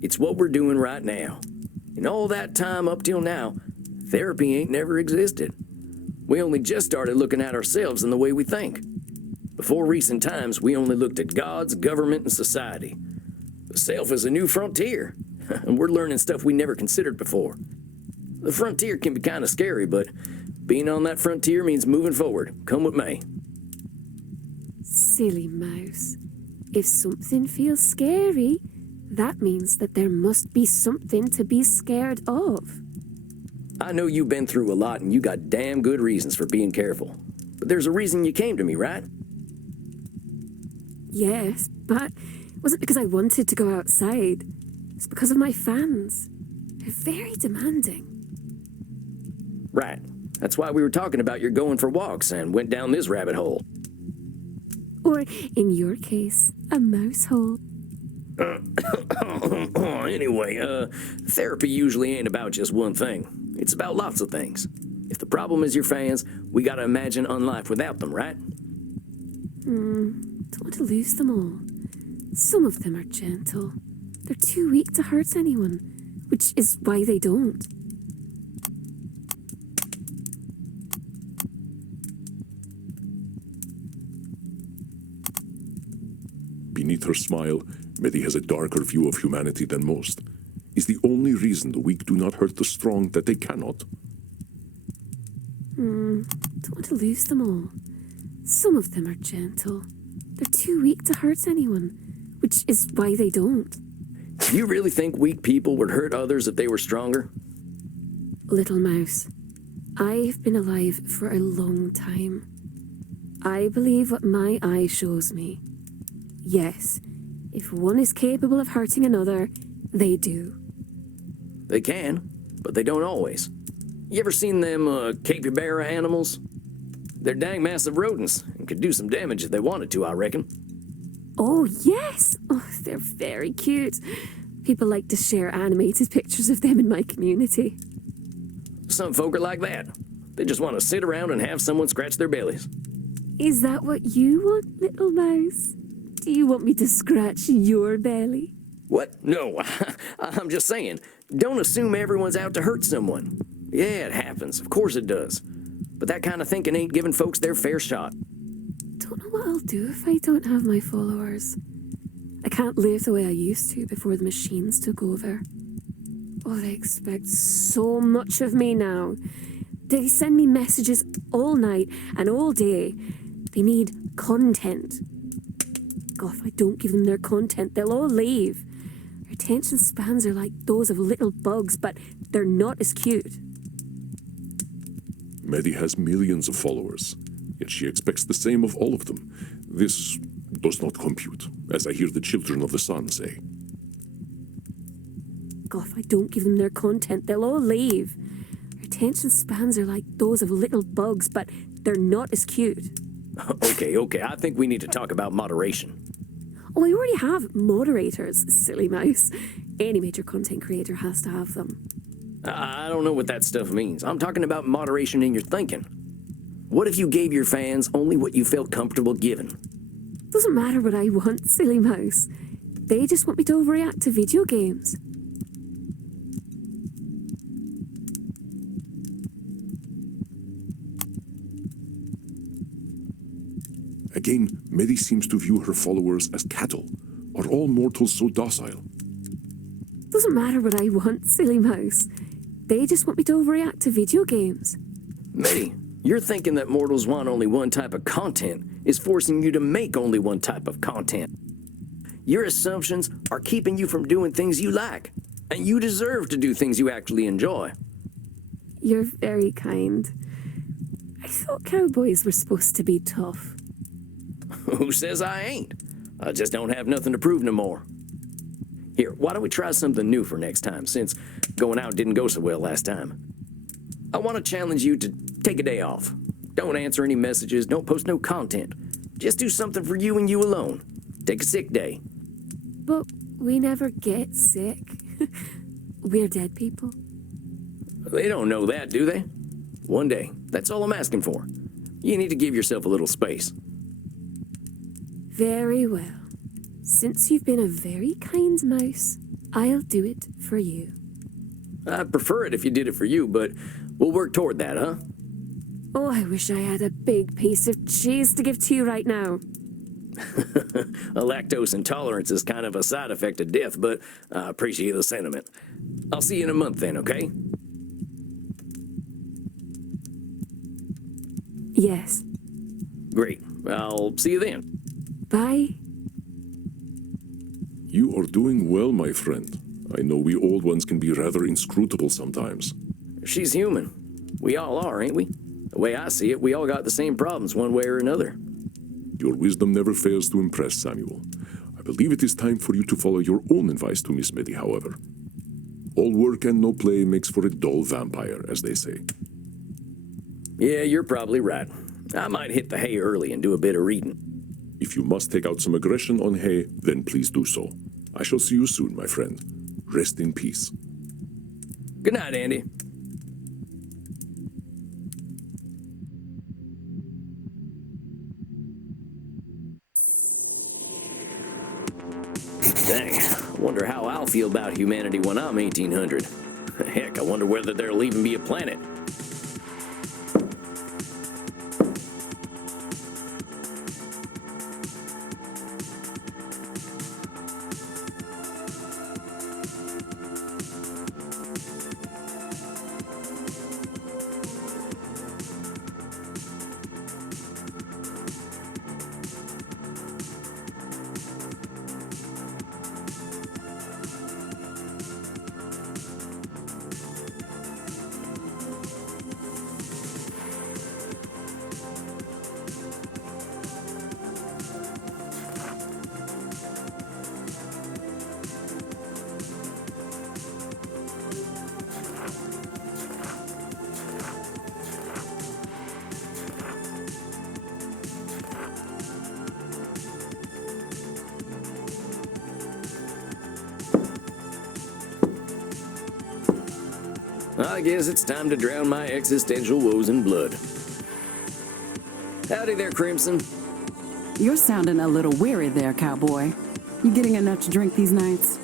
It's what we're doing right now. In all that time up till now, therapy ain't never existed. We only just started looking at ourselves in the way we think. Before recent times, we only looked at gods, government, and society. The self is a new frontier, and we're learning stuff we never considered before. The frontier can be kind of scary, but being on that frontier means moving forward. Come with me. Silly mouse. If something feels scary, that means that there must be something to be scared of. I know you've been through a lot, and you got damn good reasons for being careful. But there's a reason you came to me, right? Yes, but it wasn't because I wanted to go outside. It's because of my fans. They're very demanding. Right. That's why we were talking about your going for walks and went down this rabbit hole. Or, in your case, a mouse hole. Anyway, therapy usually ain't about just one thing. It's about lots of things. If the problem is your fans, we gotta imagine unlife without them, right? Don't want to lose them all. Some of them are gentle. They're too weak to hurt anyone, which is why they don't. Beneath her smile, Meddy has a darker view of humanity than most. Is the only reason the weak do not hurt the strong that they cannot. Don't want to lose them all. Some of them are gentle. They're too weak to hurt anyone, which is why they don't. Do you really think weak people would hurt others if they were stronger? Little mouse, I've been alive for a long time. I believe what my eye shows me. Yes, if one is capable of hurting another, they do. They can, but they don't always. You ever seen them capybara animals? They're dang massive rodents and could do some damage if they wanted to, I reckon. Oh, yes! Oh, they're very cute. People like to share animated pictures of them in my community. Some folk are like that. They just want to sit around and have someone scratch their bellies. Is that what you want, little mouse? Do you want me to scratch your belly? What? No, I'm just saying, don't assume everyone's out to hurt someone. Yeah, it happens. Of course it does. But that kind of thinking ain't giving folks their fair shot. Don't know what I'll do if I don't have my followers. I can't live the way I used to before the machines took over. Oh, they expect so much of me now. They send me messages all night and all day. They need content. God, if I don't give them their content, they'll all leave. Their attention spans are like those of little bugs, but they're not as cute. Meddy has millions of followers, yet she expects the same of all of them. This does not compute, as I hear the children of the sun say. God, if I don't give them their content, they'll all leave. Their attention spans are like those of little bugs, but they're not as cute. Okay, I think we need to talk about moderation. Oh, I already have moderators, silly mouse. Any major content creator has to have them. I don't know what that stuff means. I'm talking about moderation in your thinking. What if you gave your fans only what you felt comfortable giving? Doesn't matter what I want, silly mouse. They just want me to overreact to video games. Again, Meddy seems to view her followers as cattle. Are all mortals so docile? Doesn't matter what I want, silly mouse. They just want me to overreact to video games. Meddy, you're thinking that mortals want only one type of content is forcing you to make only one type of content. Your assumptions are keeping you from doing things you like, and you deserve to do things you actually enjoy. You're very kind. I thought cowboys were supposed to be tough. Who says I ain't? I just don't have nothing to prove no more. Here, why don't we try something new for next time, since going out didn't go so well last time? I want to challenge you to take a day off. Don't answer any messages, don't post no content. Just do something for you and you alone. Take a sick day. But we never get sick. We're dead people. They don't know that, do they? One day, that's all I'm asking for. You need to give yourself a little space. Very well. Since you've been a very kind mouse, I'll do it for you. I'd prefer it if you did it for you, but we'll work toward that, huh? Oh, I wish I had a big piece of cheese to give to you right now. A lactose intolerance is kind of a side effect of death, but I appreciate the sentiment. I'll see you in a month then, okay? Yes. Great. I'll see you then. Bye. You are doing well, my friend. I know we old ones can be rather inscrutable sometimes. She's human. We all are, ain't we? The way I see it, we all got the same problems one way or another. Your wisdom never fails to impress, Samuel. I believe it is time for you to follow your own advice to Miss Meddy, however. All work and no play makes for a dull vampire, as they say. Yeah, you're probably right. I might hit the hay early and do a bit of reading. If you must take out some aggression on hay, then please do so. I shall see you soon, my friend. Rest in peace. Good night, Andy. Dang, I wonder how I'll feel about humanity when I'm 1800. Heck, I wonder whether there'll even be a planet. I guess it's time to drown my existential woes in blood. Howdy there, Crimson. You're sounding a little weary there, cowboy. You getting enough to drink these nights?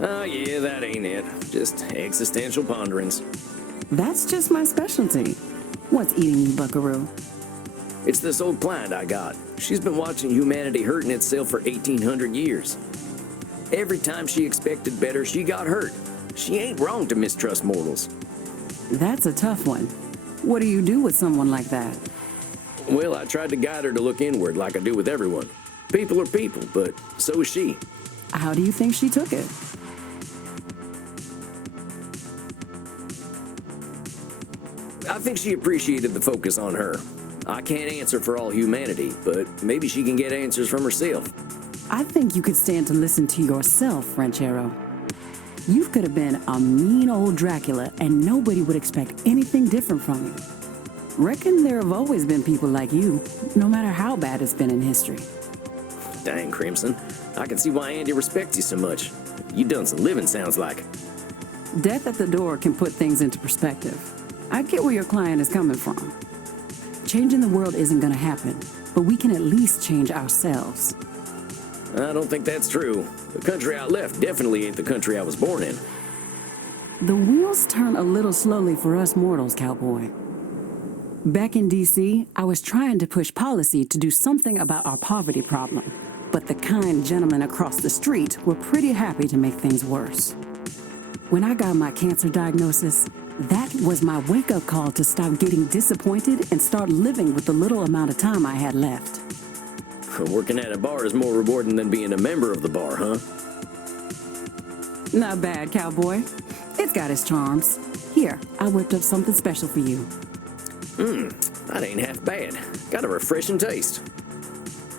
Oh yeah, that ain't it. Just existential ponderings. That's just my specialty. What's eating you, buckaroo? It's this old client I got. She's been watching humanity hurting itself for 1,800 years. Every time she expected better, she got hurt. She ain't wrong to mistrust mortals. That's a tough one. What do you do with someone like that? Well, I tried to guide her to look inward like I do with everyone. People are people, but so is she. How do you think she took it? I think she appreciated the focus on her. I can't answer for all humanity, but maybe she can get answers from herself. I think you could stand to listen to yourself, Ranchero. You could have been a mean old Dracula and nobody would expect anything different from you. Reckon there have always been people like you, no matter how bad it's been in history. Dang, Crimson. I can see why Andy respects you so much. You done some living, sounds like. Death at the door can put things into perspective. I get where your client is coming from. Changing the world isn't gonna happen, but we can at least change ourselves. I don't think that's true. The country I left definitely ain't the country I was born in. The wheels turn a little slowly for us mortals, cowboy. Back in D.C., I was trying to push policy to do something about our poverty problem, but the kind gentlemen across the street were pretty happy to make things worse. When I got my cancer diagnosis, that was my wake-up call to stop getting disappointed and start living with the little amount of time I had left. Working at a bar is more rewarding than being a member of the bar, huh? Not bad, cowboy. It's got its charms. Here, I whipped up something special for you. That ain't half bad. Got a refreshing taste.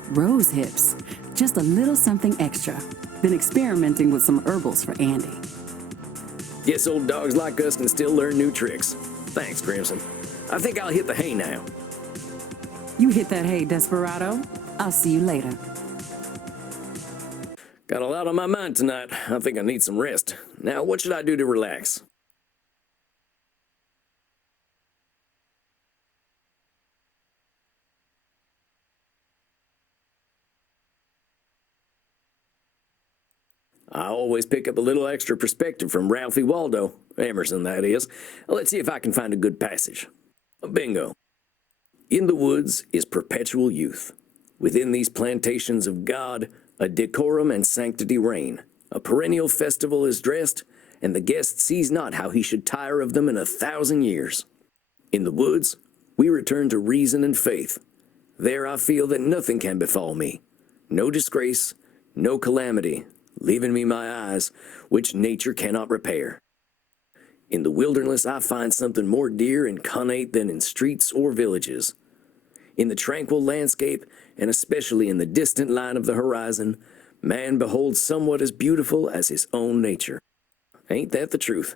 Rose hips. Just a little something extra. Been experimenting with some herbals for Andy. Guess old dogs like us can still learn new tricks. Thanks, Crimson. I think I'll hit the hay now. You hit that hay, Desperado. I'll see you later. Got a lot on my mind tonight. I think I need some rest. Now, what should I do to relax? I always pick up a little extra perspective from Ralphie Waldo, Emerson that is. Let's see if I can find a good passage. Bingo. In the woods is perpetual youth. Within these plantations of God, a decorum and sanctity reign. A perennial festival is dressed, and the guest sees not how he should tire of them in 1,000 years. In the woods, we return to reason and faith. There I feel that nothing can befall me. No disgrace, no calamity, leaving me my eyes, which nature cannot repair. In the wilderness I find something more dear and connate than in streets or villages. In the tranquil landscape, and especially in the distant line of the horizon, man beholds somewhat as beautiful as his own nature. Ain't that the truth?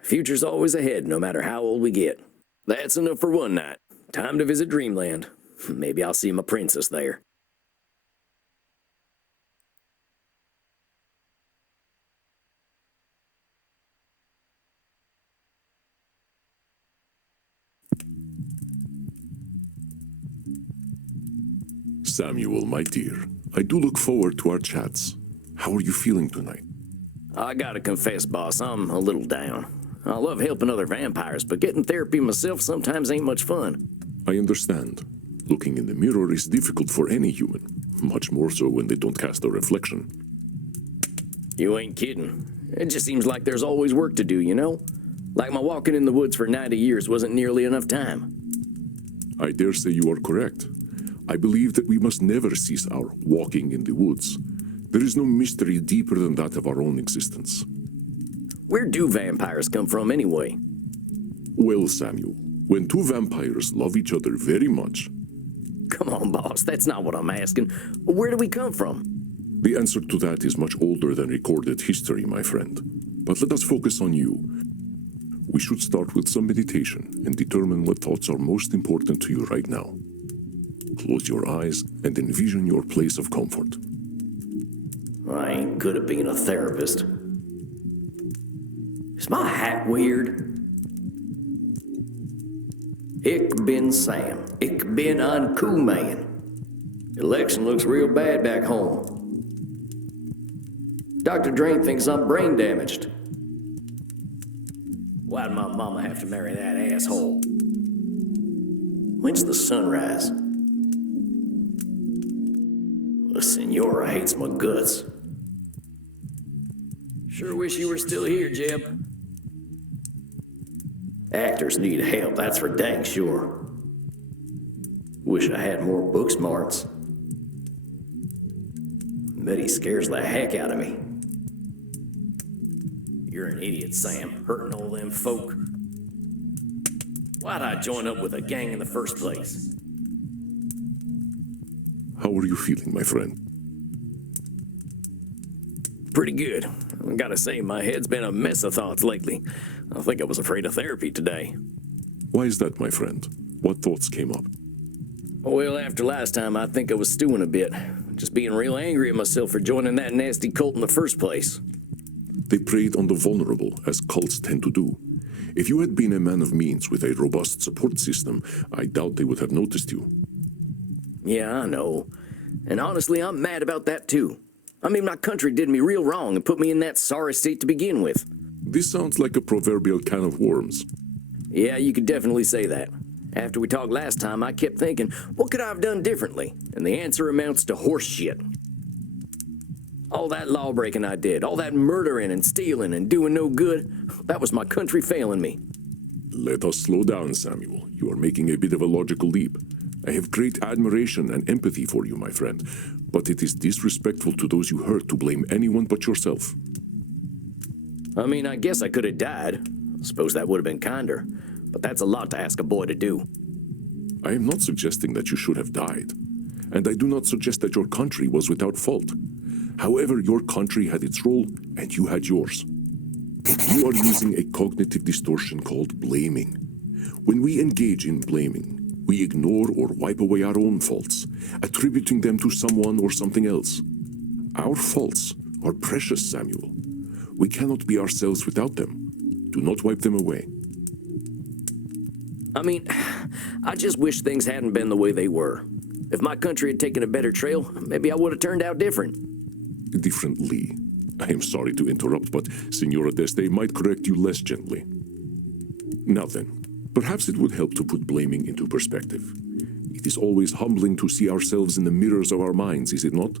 Future's always ahead, no matter how old we get. That's enough for one night. Time to visit Dreamland. Maybe I'll see my princess there. Samuel, my dear, I do look forward to our chats. How are you feeling tonight? I gotta confess, boss, I'm a little down. I love helping other vampires, but getting therapy myself sometimes ain't much fun. I understand. Looking in the mirror is difficult for any human, much more so when they don't cast a reflection. You ain't kidding. It just seems like there's always work to do, you know? Like my walking in the woods for 90 years wasn't nearly enough time. I dare say you are correct. I believe that we must never cease our walking in the woods. There is no mystery deeper than that of our own existence. Where do vampires come from anyway? Well, Samuel, when two vampires love each other very much, Come on, boss, that's not what I'm asking. Where do we come from? the answer to that is much older than recorded history, my friend. But let us focus on you. We should start with some meditation and determine what thoughts are most important to you right now. Close your eyes and envision your place of comfort. I ain't good at being a therapist. Is my hat weird? Ich bin Sam. Ich bin ein cool man. Election looks real bad back home. Dr. Drain thinks I'm brain damaged. Why'd my mama have to marry that asshole? When's the sunrise? The Senora hates my guts. Sure wish you were still here, Jeb. Actors need help, that's for dang sure. Wish I had more book smarts. Meddy scares the heck out of me. You're an idiot, Sam, hurting all them folk. Why'd I join up with a gang in the first place? How are you feeling, my friend? Pretty good. I gotta say, my head's been a mess of thoughts lately. I think I was afraid of therapy today. Why is that, my friend? What thoughts came up? Well, after last time, I think I was stewing a bit. Just being real angry at myself for joining that nasty cult in the first place. They preyed on the vulnerable, as cults tend to do. If you had been a man of means with a robust support system, I doubt they would have noticed you. Yeah, I know. And honestly, I'm mad about that too. I mean, my country did me real wrong and put me in that sorry state to begin with. This sounds like a proverbial can of worms. Yeah, you could definitely say that. After we talked last time, I kept thinking, what could I have done differently? And the answer amounts to horse shit. All that lawbreaking I did, all that murdering and stealing and doing no good, that was my country failing me. Let us slow down, Samuel. You are making a bit of a logical leap. I have great admiration and empathy for you, my friend, but it is disrespectful to those you hurt to blame anyone but yourself. I mean, I guess I could have died. I suppose that would have been kinder, but that's a lot to ask a boy to do. I am not suggesting that you should have died, and I do not suggest that your country was without fault. However, your country had its role, and you had yours. You are using a cognitive distortion called blaming. When we engage in blaming, we ignore or wipe away our own faults, attributing them to someone or something else. Our faults are precious, Samuel. We cannot be ourselves without them. Do not wipe them away. I mean, I just wish things hadn't been the way they were. If my country had taken a better trail, maybe I would have turned out different. Differently. I am sorry to interrupt, but Senora Deste might correct you less gently. Now then, perhaps it would help to put blaming into perspective. It is always humbling to see ourselves in the mirrors of our minds, is it not?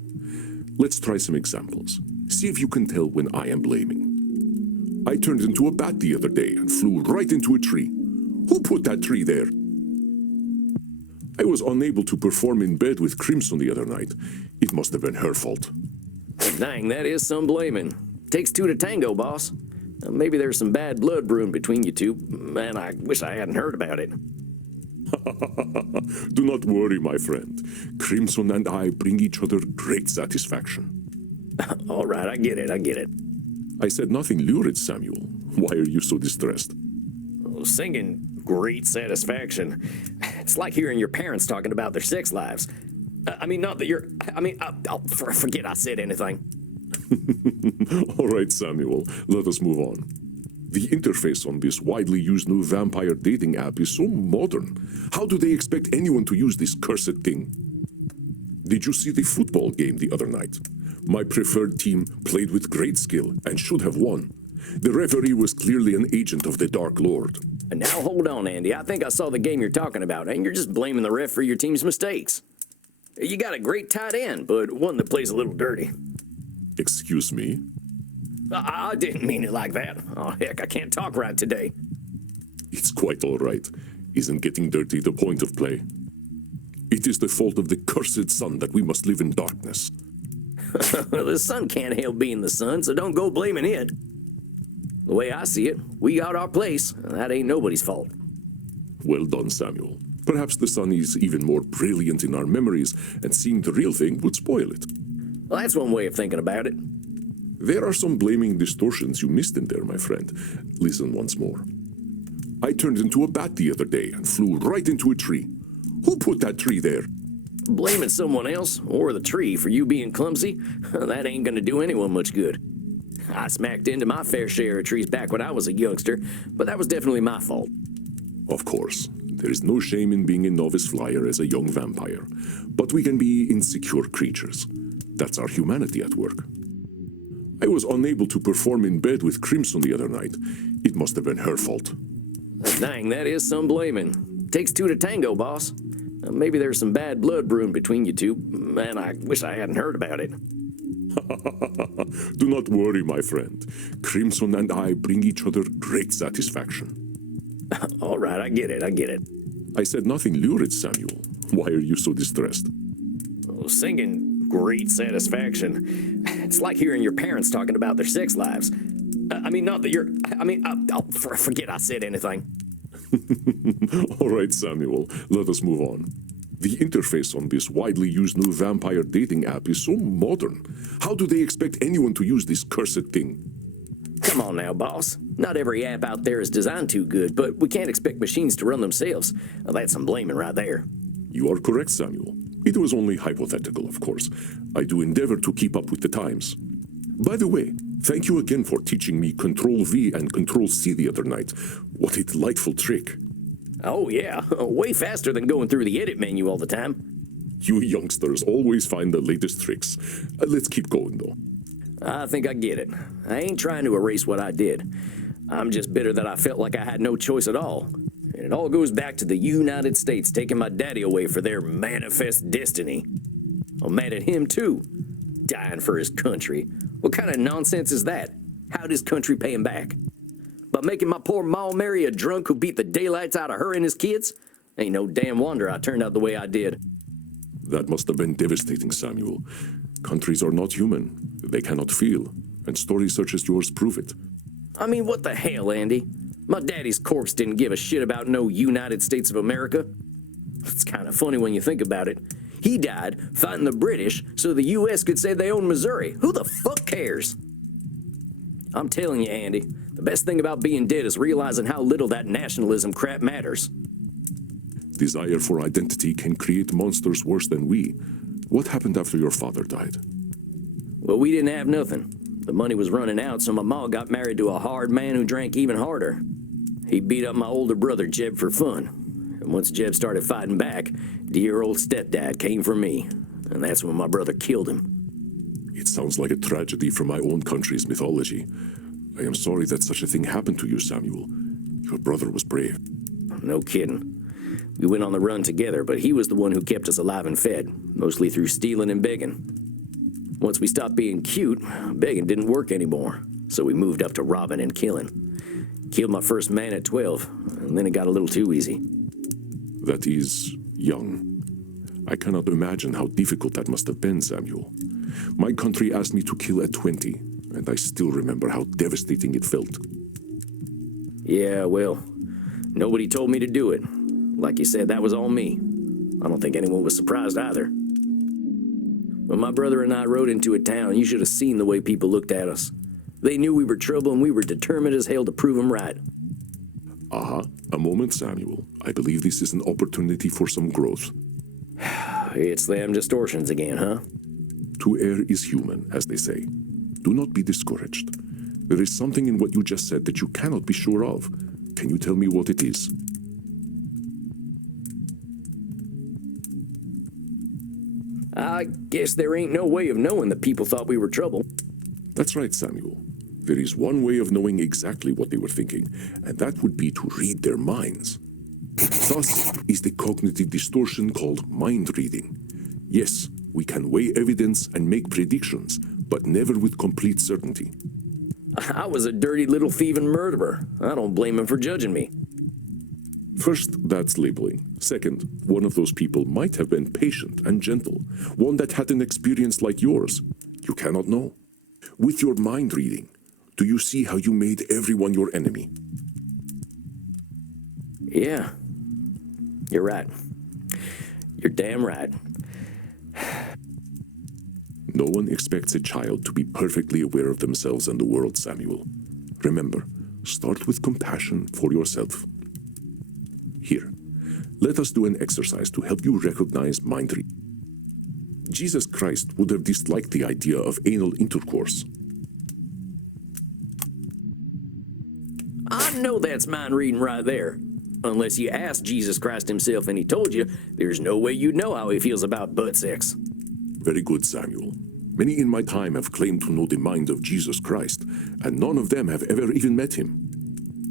Let's try some examples. See if you can tell when I am blaming. I turned into a bat the other day and flew right into a tree. Who put that tree there? I was unable to perform in bed with Crimson the other night. It must have been her fault. Dang, that is some blaming. Takes two to tango, boss. Maybe there's some bad blood brewing between you two, and I wish I hadn't heard about it. Do not worry, my friend. Crimson and I bring each other great satisfaction. All right, I get it. I said nothing lurid, Samuel. Why are you so distressed? Oh, singing great satisfaction. It's like hearing your parents talking about their sex lives. I mean, not that you're... I'll forget I said anything. All right, Samuel, let us move on. The interface on this widely used new vampire dating app is so modern. How do they expect anyone to use this cursed thing? Did you see the football game the other night? My preferred team played with great skill and should have won. The referee was clearly an agent of the Dark Lord. And now hold on, Andy. I think I saw the game you're talking about, and you're just blaming the ref for your team's mistakes. You got a great tight end, but one that plays a little dirty. Excuse me? I didn't mean it like that. Oh, heck, I can't talk right today. It's quite all right. Isn't getting dirty the point of play? It is the fault of the cursed sun that we must live in darkness. The sun can't help being the sun, so don't go blaming it. The way I see it, we got our place, and that ain't nobody's fault. Well done, Samuel. Perhaps the sun is even more brilliant in our memories, and seeing the real thing would spoil it. Well, that's one way of thinking about it. There are some blaming distortions you missed in there, my friend. Listen once more. I turned into a bat the other day and flew right into a tree. Who put that tree there? Blaming someone else, or the tree, for you being clumsy, that ain't gonna do anyone much good. I smacked into my fair share of trees back when I was a youngster, but that was definitely my fault. Of course. There is no shame in being a novice flyer as a young vampire. But we can be insecure creatures. That's our humanity at work. I was unable to perform in bed with Crimson the other night. It must have been her fault. Dang, that is some blaming. Takes two to tango, boss. Maybe there's some bad blood brewing between you two, and I wish I hadn't heard about it. Do not worry, my friend. Crimson and I bring each other great satisfaction. All right, I get it, I get it. I said nothing lurid, Samuel. Why are you so distressed? Well, singing, great satisfaction. It's like hearing your parents talking about their sex lives. I mean, not that you're. I mean, forget I said anything. All right, Samuel, let us move on. The interface on this widely used new vampire dating app is so modern. How do they expect anyone to use this cursed thing? Come on now, boss. Not every app out there is designed too good, but we can't expect machines to run themselves. Well, that's some blaming right there. You are correct, Samuel. It was only hypothetical, of course. I do endeavor to keep up with the times. By the way, thank you again for teaching me Control-V and Control-C the other night. What a delightful trick. Oh, yeah. Way faster than going through the edit menu all the time. You youngsters always find the latest tricks. Let's keep going, though. I think I get it. I ain't trying to erase what I did. I'm just bitter that I felt like I had no choice at all. And it all goes back to the United States taking my daddy away for their manifest destiny. I'm mad at him, too. Dying for his country. What kind of nonsense is that? How'd his country pay him back? By making my poor ma marry a drunk who beat the daylights out of her and his kids? Ain't no damn wonder I turned out the way I did. That must have been devastating, Samuel. Countries are not human. They cannot feel. And stories such as yours prove it. I mean, what the hell, Andy? My daddy's corpse didn't give a shit about no United States of America. It's kind of funny when you think about it. He died fighting the British so the U.S. could say they own Missouri. Who the fuck cares? I'm telling you, Andy, the best thing about being dead is realizing how little that nationalism crap matters. Desire for identity can create monsters worse than we. What happened after your father died? Well, we didn't have nothing. The money was running out, so my ma got married to a hard man who drank even harder. He beat up my older brother, Jeb, for fun. And once Jeb started fighting back, dear old stepdad came for me. And that's when my brother killed him. It sounds like a tragedy from my own country's mythology. I am sorry that such a thing happened to you, Samuel. Your brother was brave. No kidding. We went on the run together, but he was the one who kept us alive and fed, mostly through stealing and begging. Once we stopped being cute, begging didn't work anymore, so we moved up to robbing and killing. Killed my first man at 12, and then it got a little too easy. That is young. I cannot imagine how difficult that must have been, Samuel. My country asked me to kill at 20, and I still remember how devastating it felt. Yeah, well, nobody told me to do it. Like you said, that was all me. I don't think anyone was surprised either. When my brother and I rode into a town, you should have seen the way people looked at us. They knew we were trouble, and we were determined as hell to prove them right. A moment, Samuel. I believe this is an opportunity for some growth. It's them distortions again, huh? To err is human, as they say. Do not be discouraged. There is something in what you just said that you cannot be sure of. Can you tell me what it is? I guess there ain't no way of knowing that people thought we were trouble. That's right, Samuel. There is one way of knowing exactly what they were thinking, and that would be to read their minds. Thus is the cognitive distortion called mind reading. Yes, we can weigh evidence and make predictions, but never with complete certainty. I was a dirty little thieving murderer. I don't blame him for judging me. First, that's labeling. Second, one of those people might have been patient and gentle, one that had an experience like yours. You cannot know. With your mind reading, do you see how you made everyone your enemy? Yeah, you're right. You're damn right. No one expects a child to be perfectly aware of themselves and the world, Samuel. Remember, start with compassion for yourself. Here, let us do an exercise to help you recognize mind reading. Jesus Christ would have disliked the idea of anal intercourse. I know that's mind reading right there. Unless you asked Jesus Christ himself and he told you, there's no way you'd know how he feels about butt sex. Very good, Samuel. Many in my time have claimed to know the mind of Jesus Christ, and none of them have ever even met him.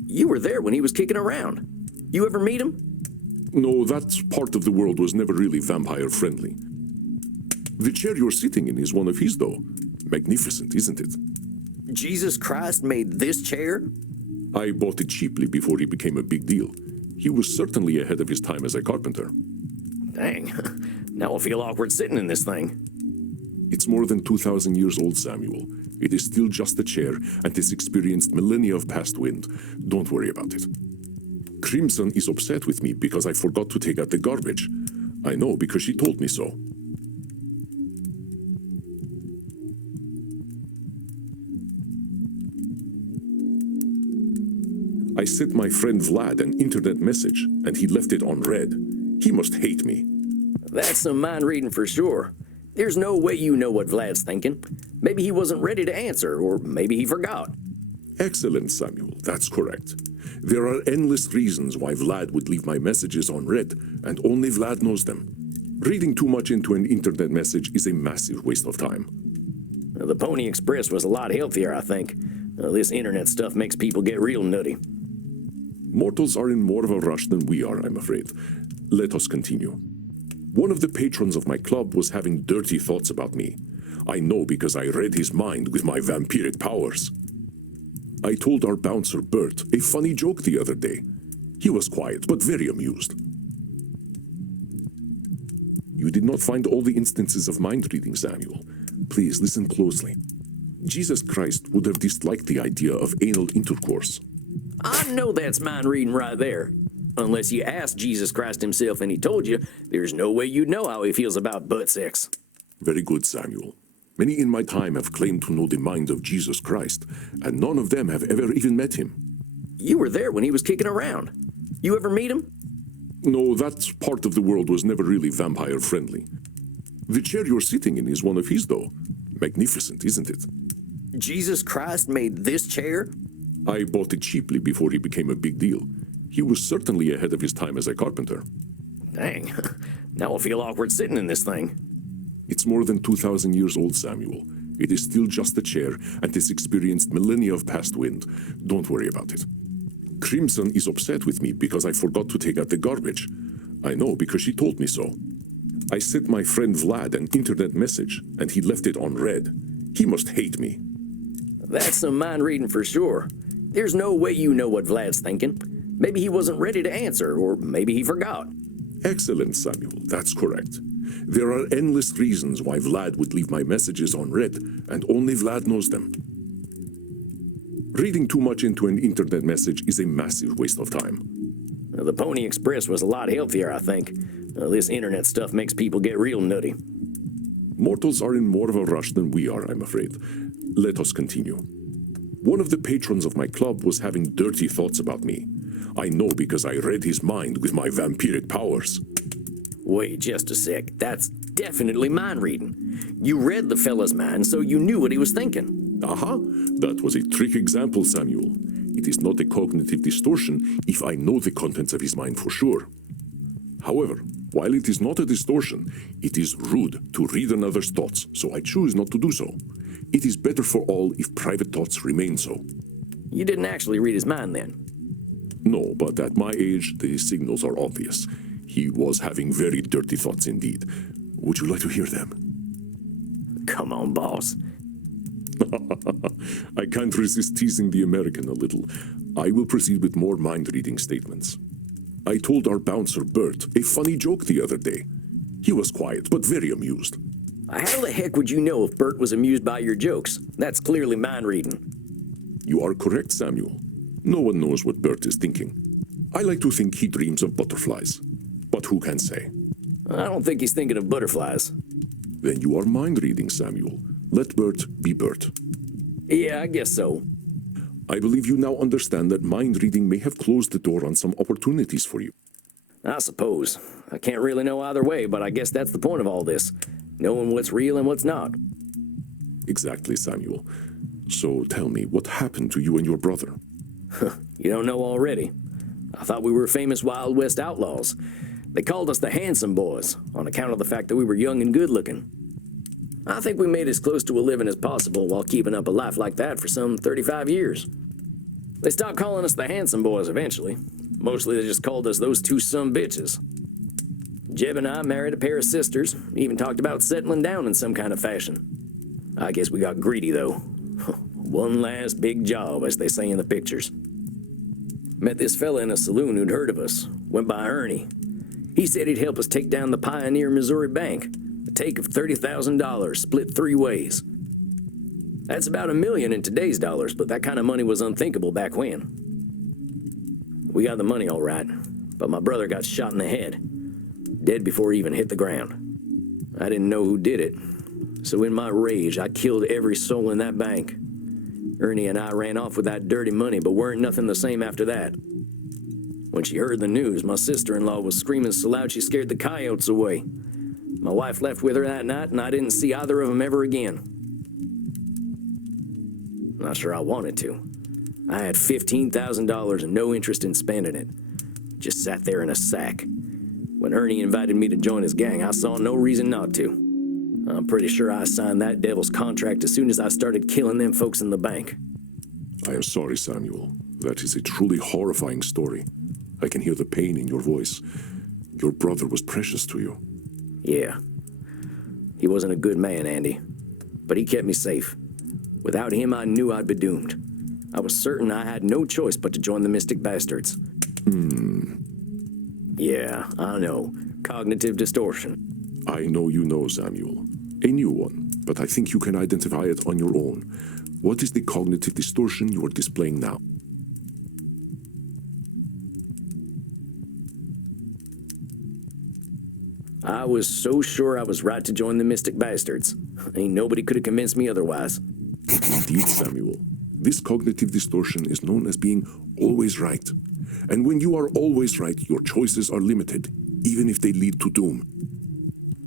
You were there when he was kicking around. You ever meet him? No, that part of the world was never really vampire-friendly. The chair you're sitting in is one of his, though. Magnificent, isn't it? Jesus Christ made this chair? I bought it cheaply before he became a big deal. He was certainly ahead of his time as a carpenter. Dang. Now I feel awkward sitting in this thing. It's more than 2,000 years old, Samuel. It is still just a chair and has experienced millennia of past wind. Don't worry about it. Crimson is upset with me because I forgot to take out the garbage. I know because she told me so. I sent my friend Vlad an internet message, and he left it on read. He must hate me. That's some mind reading for sure. There's no way you know what Vlad's thinking. Maybe he wasn't ready to answer, or maybe he forgot. Excellent, Samuel. That's correct. There are endless reasons why Vlad would leave my messages unread, and only Vlad knows them. Reading too much into an internet message is a massive waste of time. The Pony Express was a lot healthier, I think. This internet stuff makes people get real nutty. Mortals are in more of a rush than we are, I'm afraid. Let us continue. One of the patrons of my club was having dirty thoughts about me. I know because I read his mind with my vampiric powers. I told our bouncer, Bert, a funny joke the other day. He was quiet, but very amused. You did not find all the instances of mind reading, Samuel. Please listen closely. Jesus Christ would have disliked the idea of anal intercourse. I know that's mind reading right there. Unless you asked Jesus Christ himself and he told you, there's no way you'd know how he feels about butt sex. Very good, Samuel. Many in my time have claimed to know the mind of Jesus Christ, and none of them have ever even met him. You were there when he was kicking around. You ever meet him? No, that part of the world was never really vampire-friendly. The chair you're sitting in is one of his, though. Magnificent, isn't it? Jesus Christ made this chair? I bought it cheaply before he became a big deal. He was certainly ahead of his time as a carpenter. Dang. Now I feel awkward sitting in this thing. It's more than 2,000 years old, Samuel. It is still just a chair and has experienced millennia of past wind. Don't worry about it. Crimson is upset with me because I forgot to take out the garbage. I know because she told me so. I sent my friend Vlad an internet message, and he left it on read. He must hate me. That's some mind reading for sure. There's no way you know what Vlad's thinking. Maybe he wasn't ready to answer, or maybe he forgot. Excellent, Samuel. That's correct. There are endless reasons why Vlad would leave my messages unread, and only Vlad knows them. Reading too much into an internet message is a massive waste of time. The Pony Express was a lot healthier, I think. This internet stuff makes people get real nutty. Mortals are in more of a rush than we are, I'm afraid. Let us continue. One of the patrons of my club was having dirty thoughts about me. I know because I read his mind with my vampiric powers. Wait just a sec. That's definitely mind reading. You read the fella's mind, so you knew what he was thinking. Aha! That was a trick example, Samuel. It is not a cognitive distortion if I know the contents of his mind for sure. However, while it is not a distortion, it is rude to read another's thoughts, so I choose not to do so. It is better for all if private thoughts remain so. You didn't actually read his mind then? No, but at my age, the signals are obvious. He was having very dirty thoughts indeed. Would you like to hear them? Come on, boss. I can't resist teasing the American a little. I will proceed with more mind-reading statements. I told our bouncer, Bert, a funny joke the other day. He was quiet, but very amused. How the heck would you know if Bert was amused by your jokes? That's clearly mind reading. You are correct, Samuel. No one knows what Bert is thinking. I like to think he dreams of butterflies. But who can say? I don't think he's thinking of butterflies. Then you are mind-reading, Samuel. Let Bert be Bert. Yeah, I guess so. I believe you now understand that mind-reading may have closed the door on some opportunities for you. I suppose. I can't really know either way, but I guess that's the point of all this. Knowing what's real and what's not. Exactly, Samuel. So tell me, what happened to you and your brother? You don't know already. I thought we were famous Wild West outlaws. They called us the Handsome Boys, on account of the fact that we were young and good-looking. I think we made as close to a living as possible while keeping up a life like that for some 35 years. They stopped calling us the Handsome Boys eventually. Mostly they just called us those two sumbitches. Jeb and I married a pair of sisters, even talked about settling down in some kind of fashion. I guess we got greedy, though. One last big job, as they say in the pictures. Met this fella in a saloon who'd heard of us. Went by Ernie. He said he'd help us take down the Pioneer Missouri Bank. A take of $30,000, split 3 ways. That's about $1 million in today's dollars, but that kind of money was unthinkable back when. We got the money all right, but my brother got shot in the head. Dead before he even hit the ground. I didn't know who did it, so in my rage, I killed every soul in that bank. Ernie and I ran off with that dirty money, but weren't nothing the same after that. When she heard the news, my sister-in-law was screaming so loud she scared the coyotes away. My wife left with her that night, and I didn't see either of them ever again. Not sure I wanted to. I had $15,000 and no interest in spending it. Just sat there in a sack. When Ernie invited me to join his gang, I saw no reason not to. I'm pretty sure I signed that devil's contract as soon as I started killing them folks in the bank. I am sorry, Samuel. That is a truly horrifying story. I can hear the pain in your voice. Your brother was precious to you. Yeah. He wasn't a good man, Andy. But he kept me safe. Without him, I knew I'd be doomed. I was certain I had no choice but to join the Mystic Bastards. Yeah, I know. Cognitive distortion. I know you know, Samuel. A new one, but I think you can identify it on your own. What is the cognitive distortion you are displaying now? I was so sure I was right to join the Mystic Bastards. Ain't nobody could have convinced me otherwise. Indeed, Samuel. This cognitive distortion is known as being always right. And when you are always right, your choices are limited, even if they lead to doom.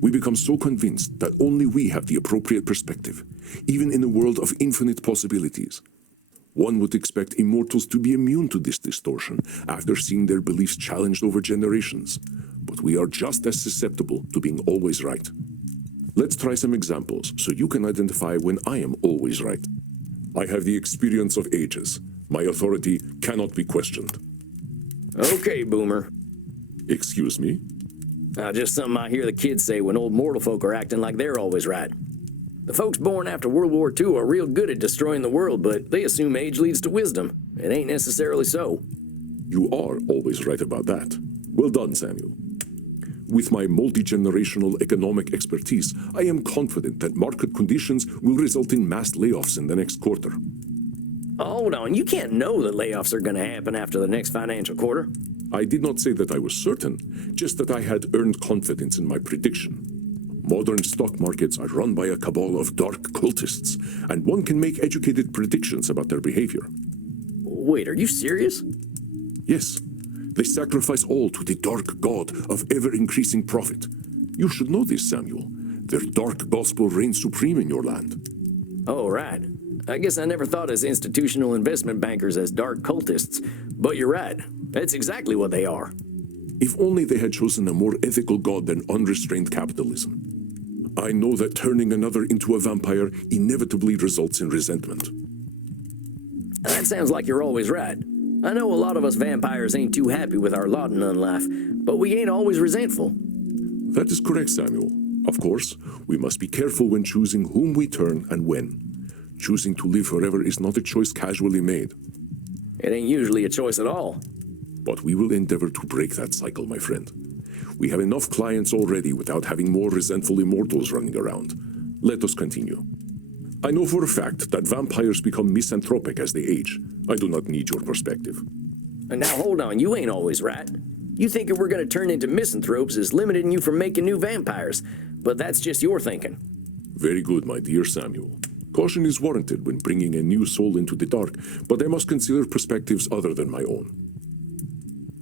We become so convinced that only we have the appropriate perspective, even in a world of infinite possibilities. One would expect immortals to be immune to this distortion after seeing their beliefs challenged over generations. But we are just as susceptible to being always right. Let's try some examples so you can identify when I am always right. I have the experience of ages. My authority cannot be questioned. Okay, Boomer. Excuse me? Just something I hear the kids say when old mortal folk are acting like they're always right. The folks born after World War II are real good at destroying the world, but they assume age leads to wisdom. It ain't necessarily so. You are always right about that. Well done, Samuel. With my multi-generational economic expertise, I am confident that market conditions will result in mass layoffs in the next quarter. Hold on, you can't know that layoffs are going to happen after the next financial quarter. I did not say that I was certain, just that I had earned confidence in my prediction. Modern stock markets are run by a cabal of dark cultists, and one can make educated predictions about their behavior. Wait, are you serious? Yes, they sacrifice all to the dark god of ever-increasing profit. You should know this, Samuel. Their dark gospel reigns supreme in your land. Oh, right. I guess I never thought as institutional investment bankers as dark cultists, but you're right. That's exactly what they are. If only they had chosen a more ethical god than unrestrained capitalism. I know that turning another into a vampire inevitably results in resentment. That sounds like you're always right. I know a lot of us vampires ain't too happy with our lot in life, but we ain't always resentful. That is correct, Samuel. Of course, we must be careful when choosing whom we turn and when. Choosing to live forever is not a choice casually made. It ain't usually a choice at all. But we will endeavor to break that cycle, my friend. We have enough clients already without having more resentful immortals running around. Let us continue. I know for a fact that vampires become misanthropic as they age. I do not need your perspective. And now hold on, you ain't always right. You thinking we're gonna turn into misanthropes is limiting you from making new vampires, but that's just your thinking. Very good, my dear Samuel. Caution is warranted when bringing a new soul into the dark, but I must consider perspectives other than my own.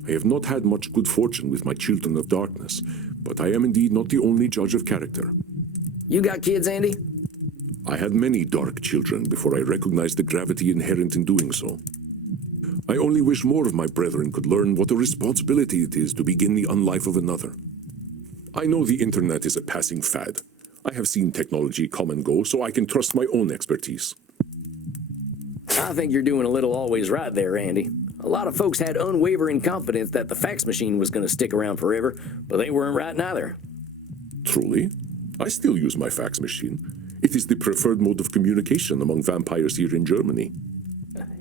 I have not had much good fortune with my children of darkness, but I am indeed not the only judge of character. You got kids, Andy? I had many dark children before I recognized the gravity inherent in doing so. I only wish more of my brethren could learn what a responsibility it is to begin the unlife of another. I know the internet is a passing fad. I have seen technology come and go, so I can trust my own expertise. I think you're doing a little always right there, Andy. A lot of folks had unwavering confidence that the fax machine was going to stick around forever, but they weren't right neither. Truly? I still use my fax machine. It is the preferred mode of communication among vampires here in Germany.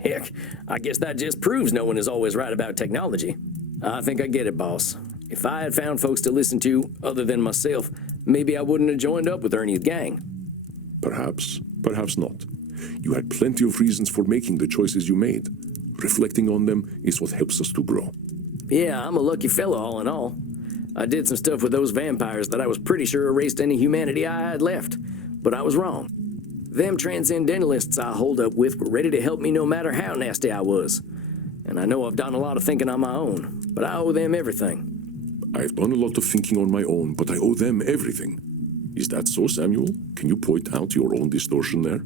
Heck, I guess that just proves no one is always right about technology. I think I get it, boss. If I had found folks to listen to other than myself, maybe I wouldn't have joined up with Ernie's gang. Perhaps, perhaps not. You had plenty of reasons for making the choices you made. Reflecting on them is what helps us to grow. Yeah, I'm a lucky fellow all in all. I did some stuff with those vampires that I was pretty sure erased any humanity I had left, but I was wrong. Them transcendentalists I hold up with were ready to help me no matter how nasty I was. And I know I've done a lot of thinking on my own, but I owe them everything. I've done a lot of thinking on my own, but I owe them everything. Is that so, Samuel? Can you point out your own distortion there?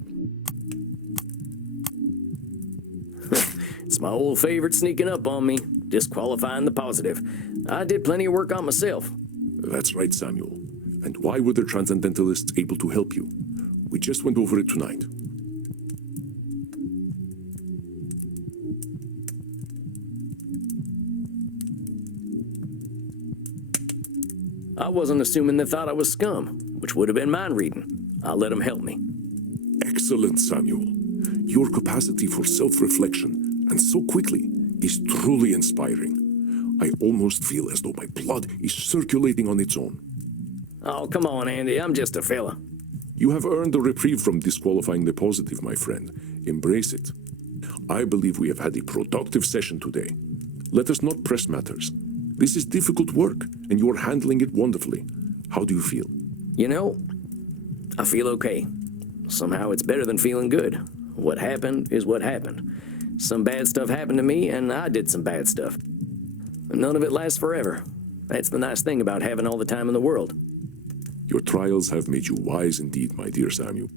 It's my old favorite sneaking up on me, disqualifying the positive. I did plenty of work on myself. That's right, Samuel. And why were the transcendentalists able to help you? We just went over it tonight. I wasn't assuming they thought I was scum, which would have been mind reading. I'll let them help me. Excellent, Samuel. Your capacity for self-reflection, and so quickly, is truly inspiring. I almost feel as though my blood is circulating on its own. Oh, come on, Andy. I'm just a fella. You have earned a reprieve from disqualifying the positive, my friend. Embrace it. I believe we have had a productive session today. Let us not press matters. This is difficult work, and you are handling it wonderfully. How do you feel? You know, I feel okay. Somehow it's better than feeling good. What happened is what happened. Some bad stuff happened to me, and I did some bad stuff. None of it lasts forever. That's the nice thing about having all the time in the world. Your trials have made you wise indeed, my dear Samuel.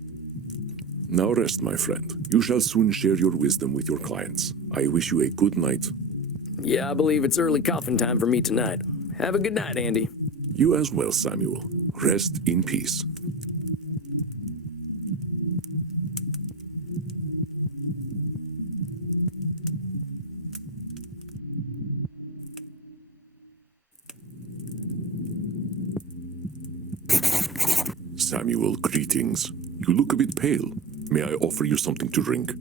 Now rest, my friend. You shall soon share your wisdom with your clients. I wish you a good night. Yeah, I believe it's early coffin time for me tonight. Have a good night, Andy. You as well, Samuel. Rest in peace. Samuel, greetings. You look a bit pale. May I offer you something to drink?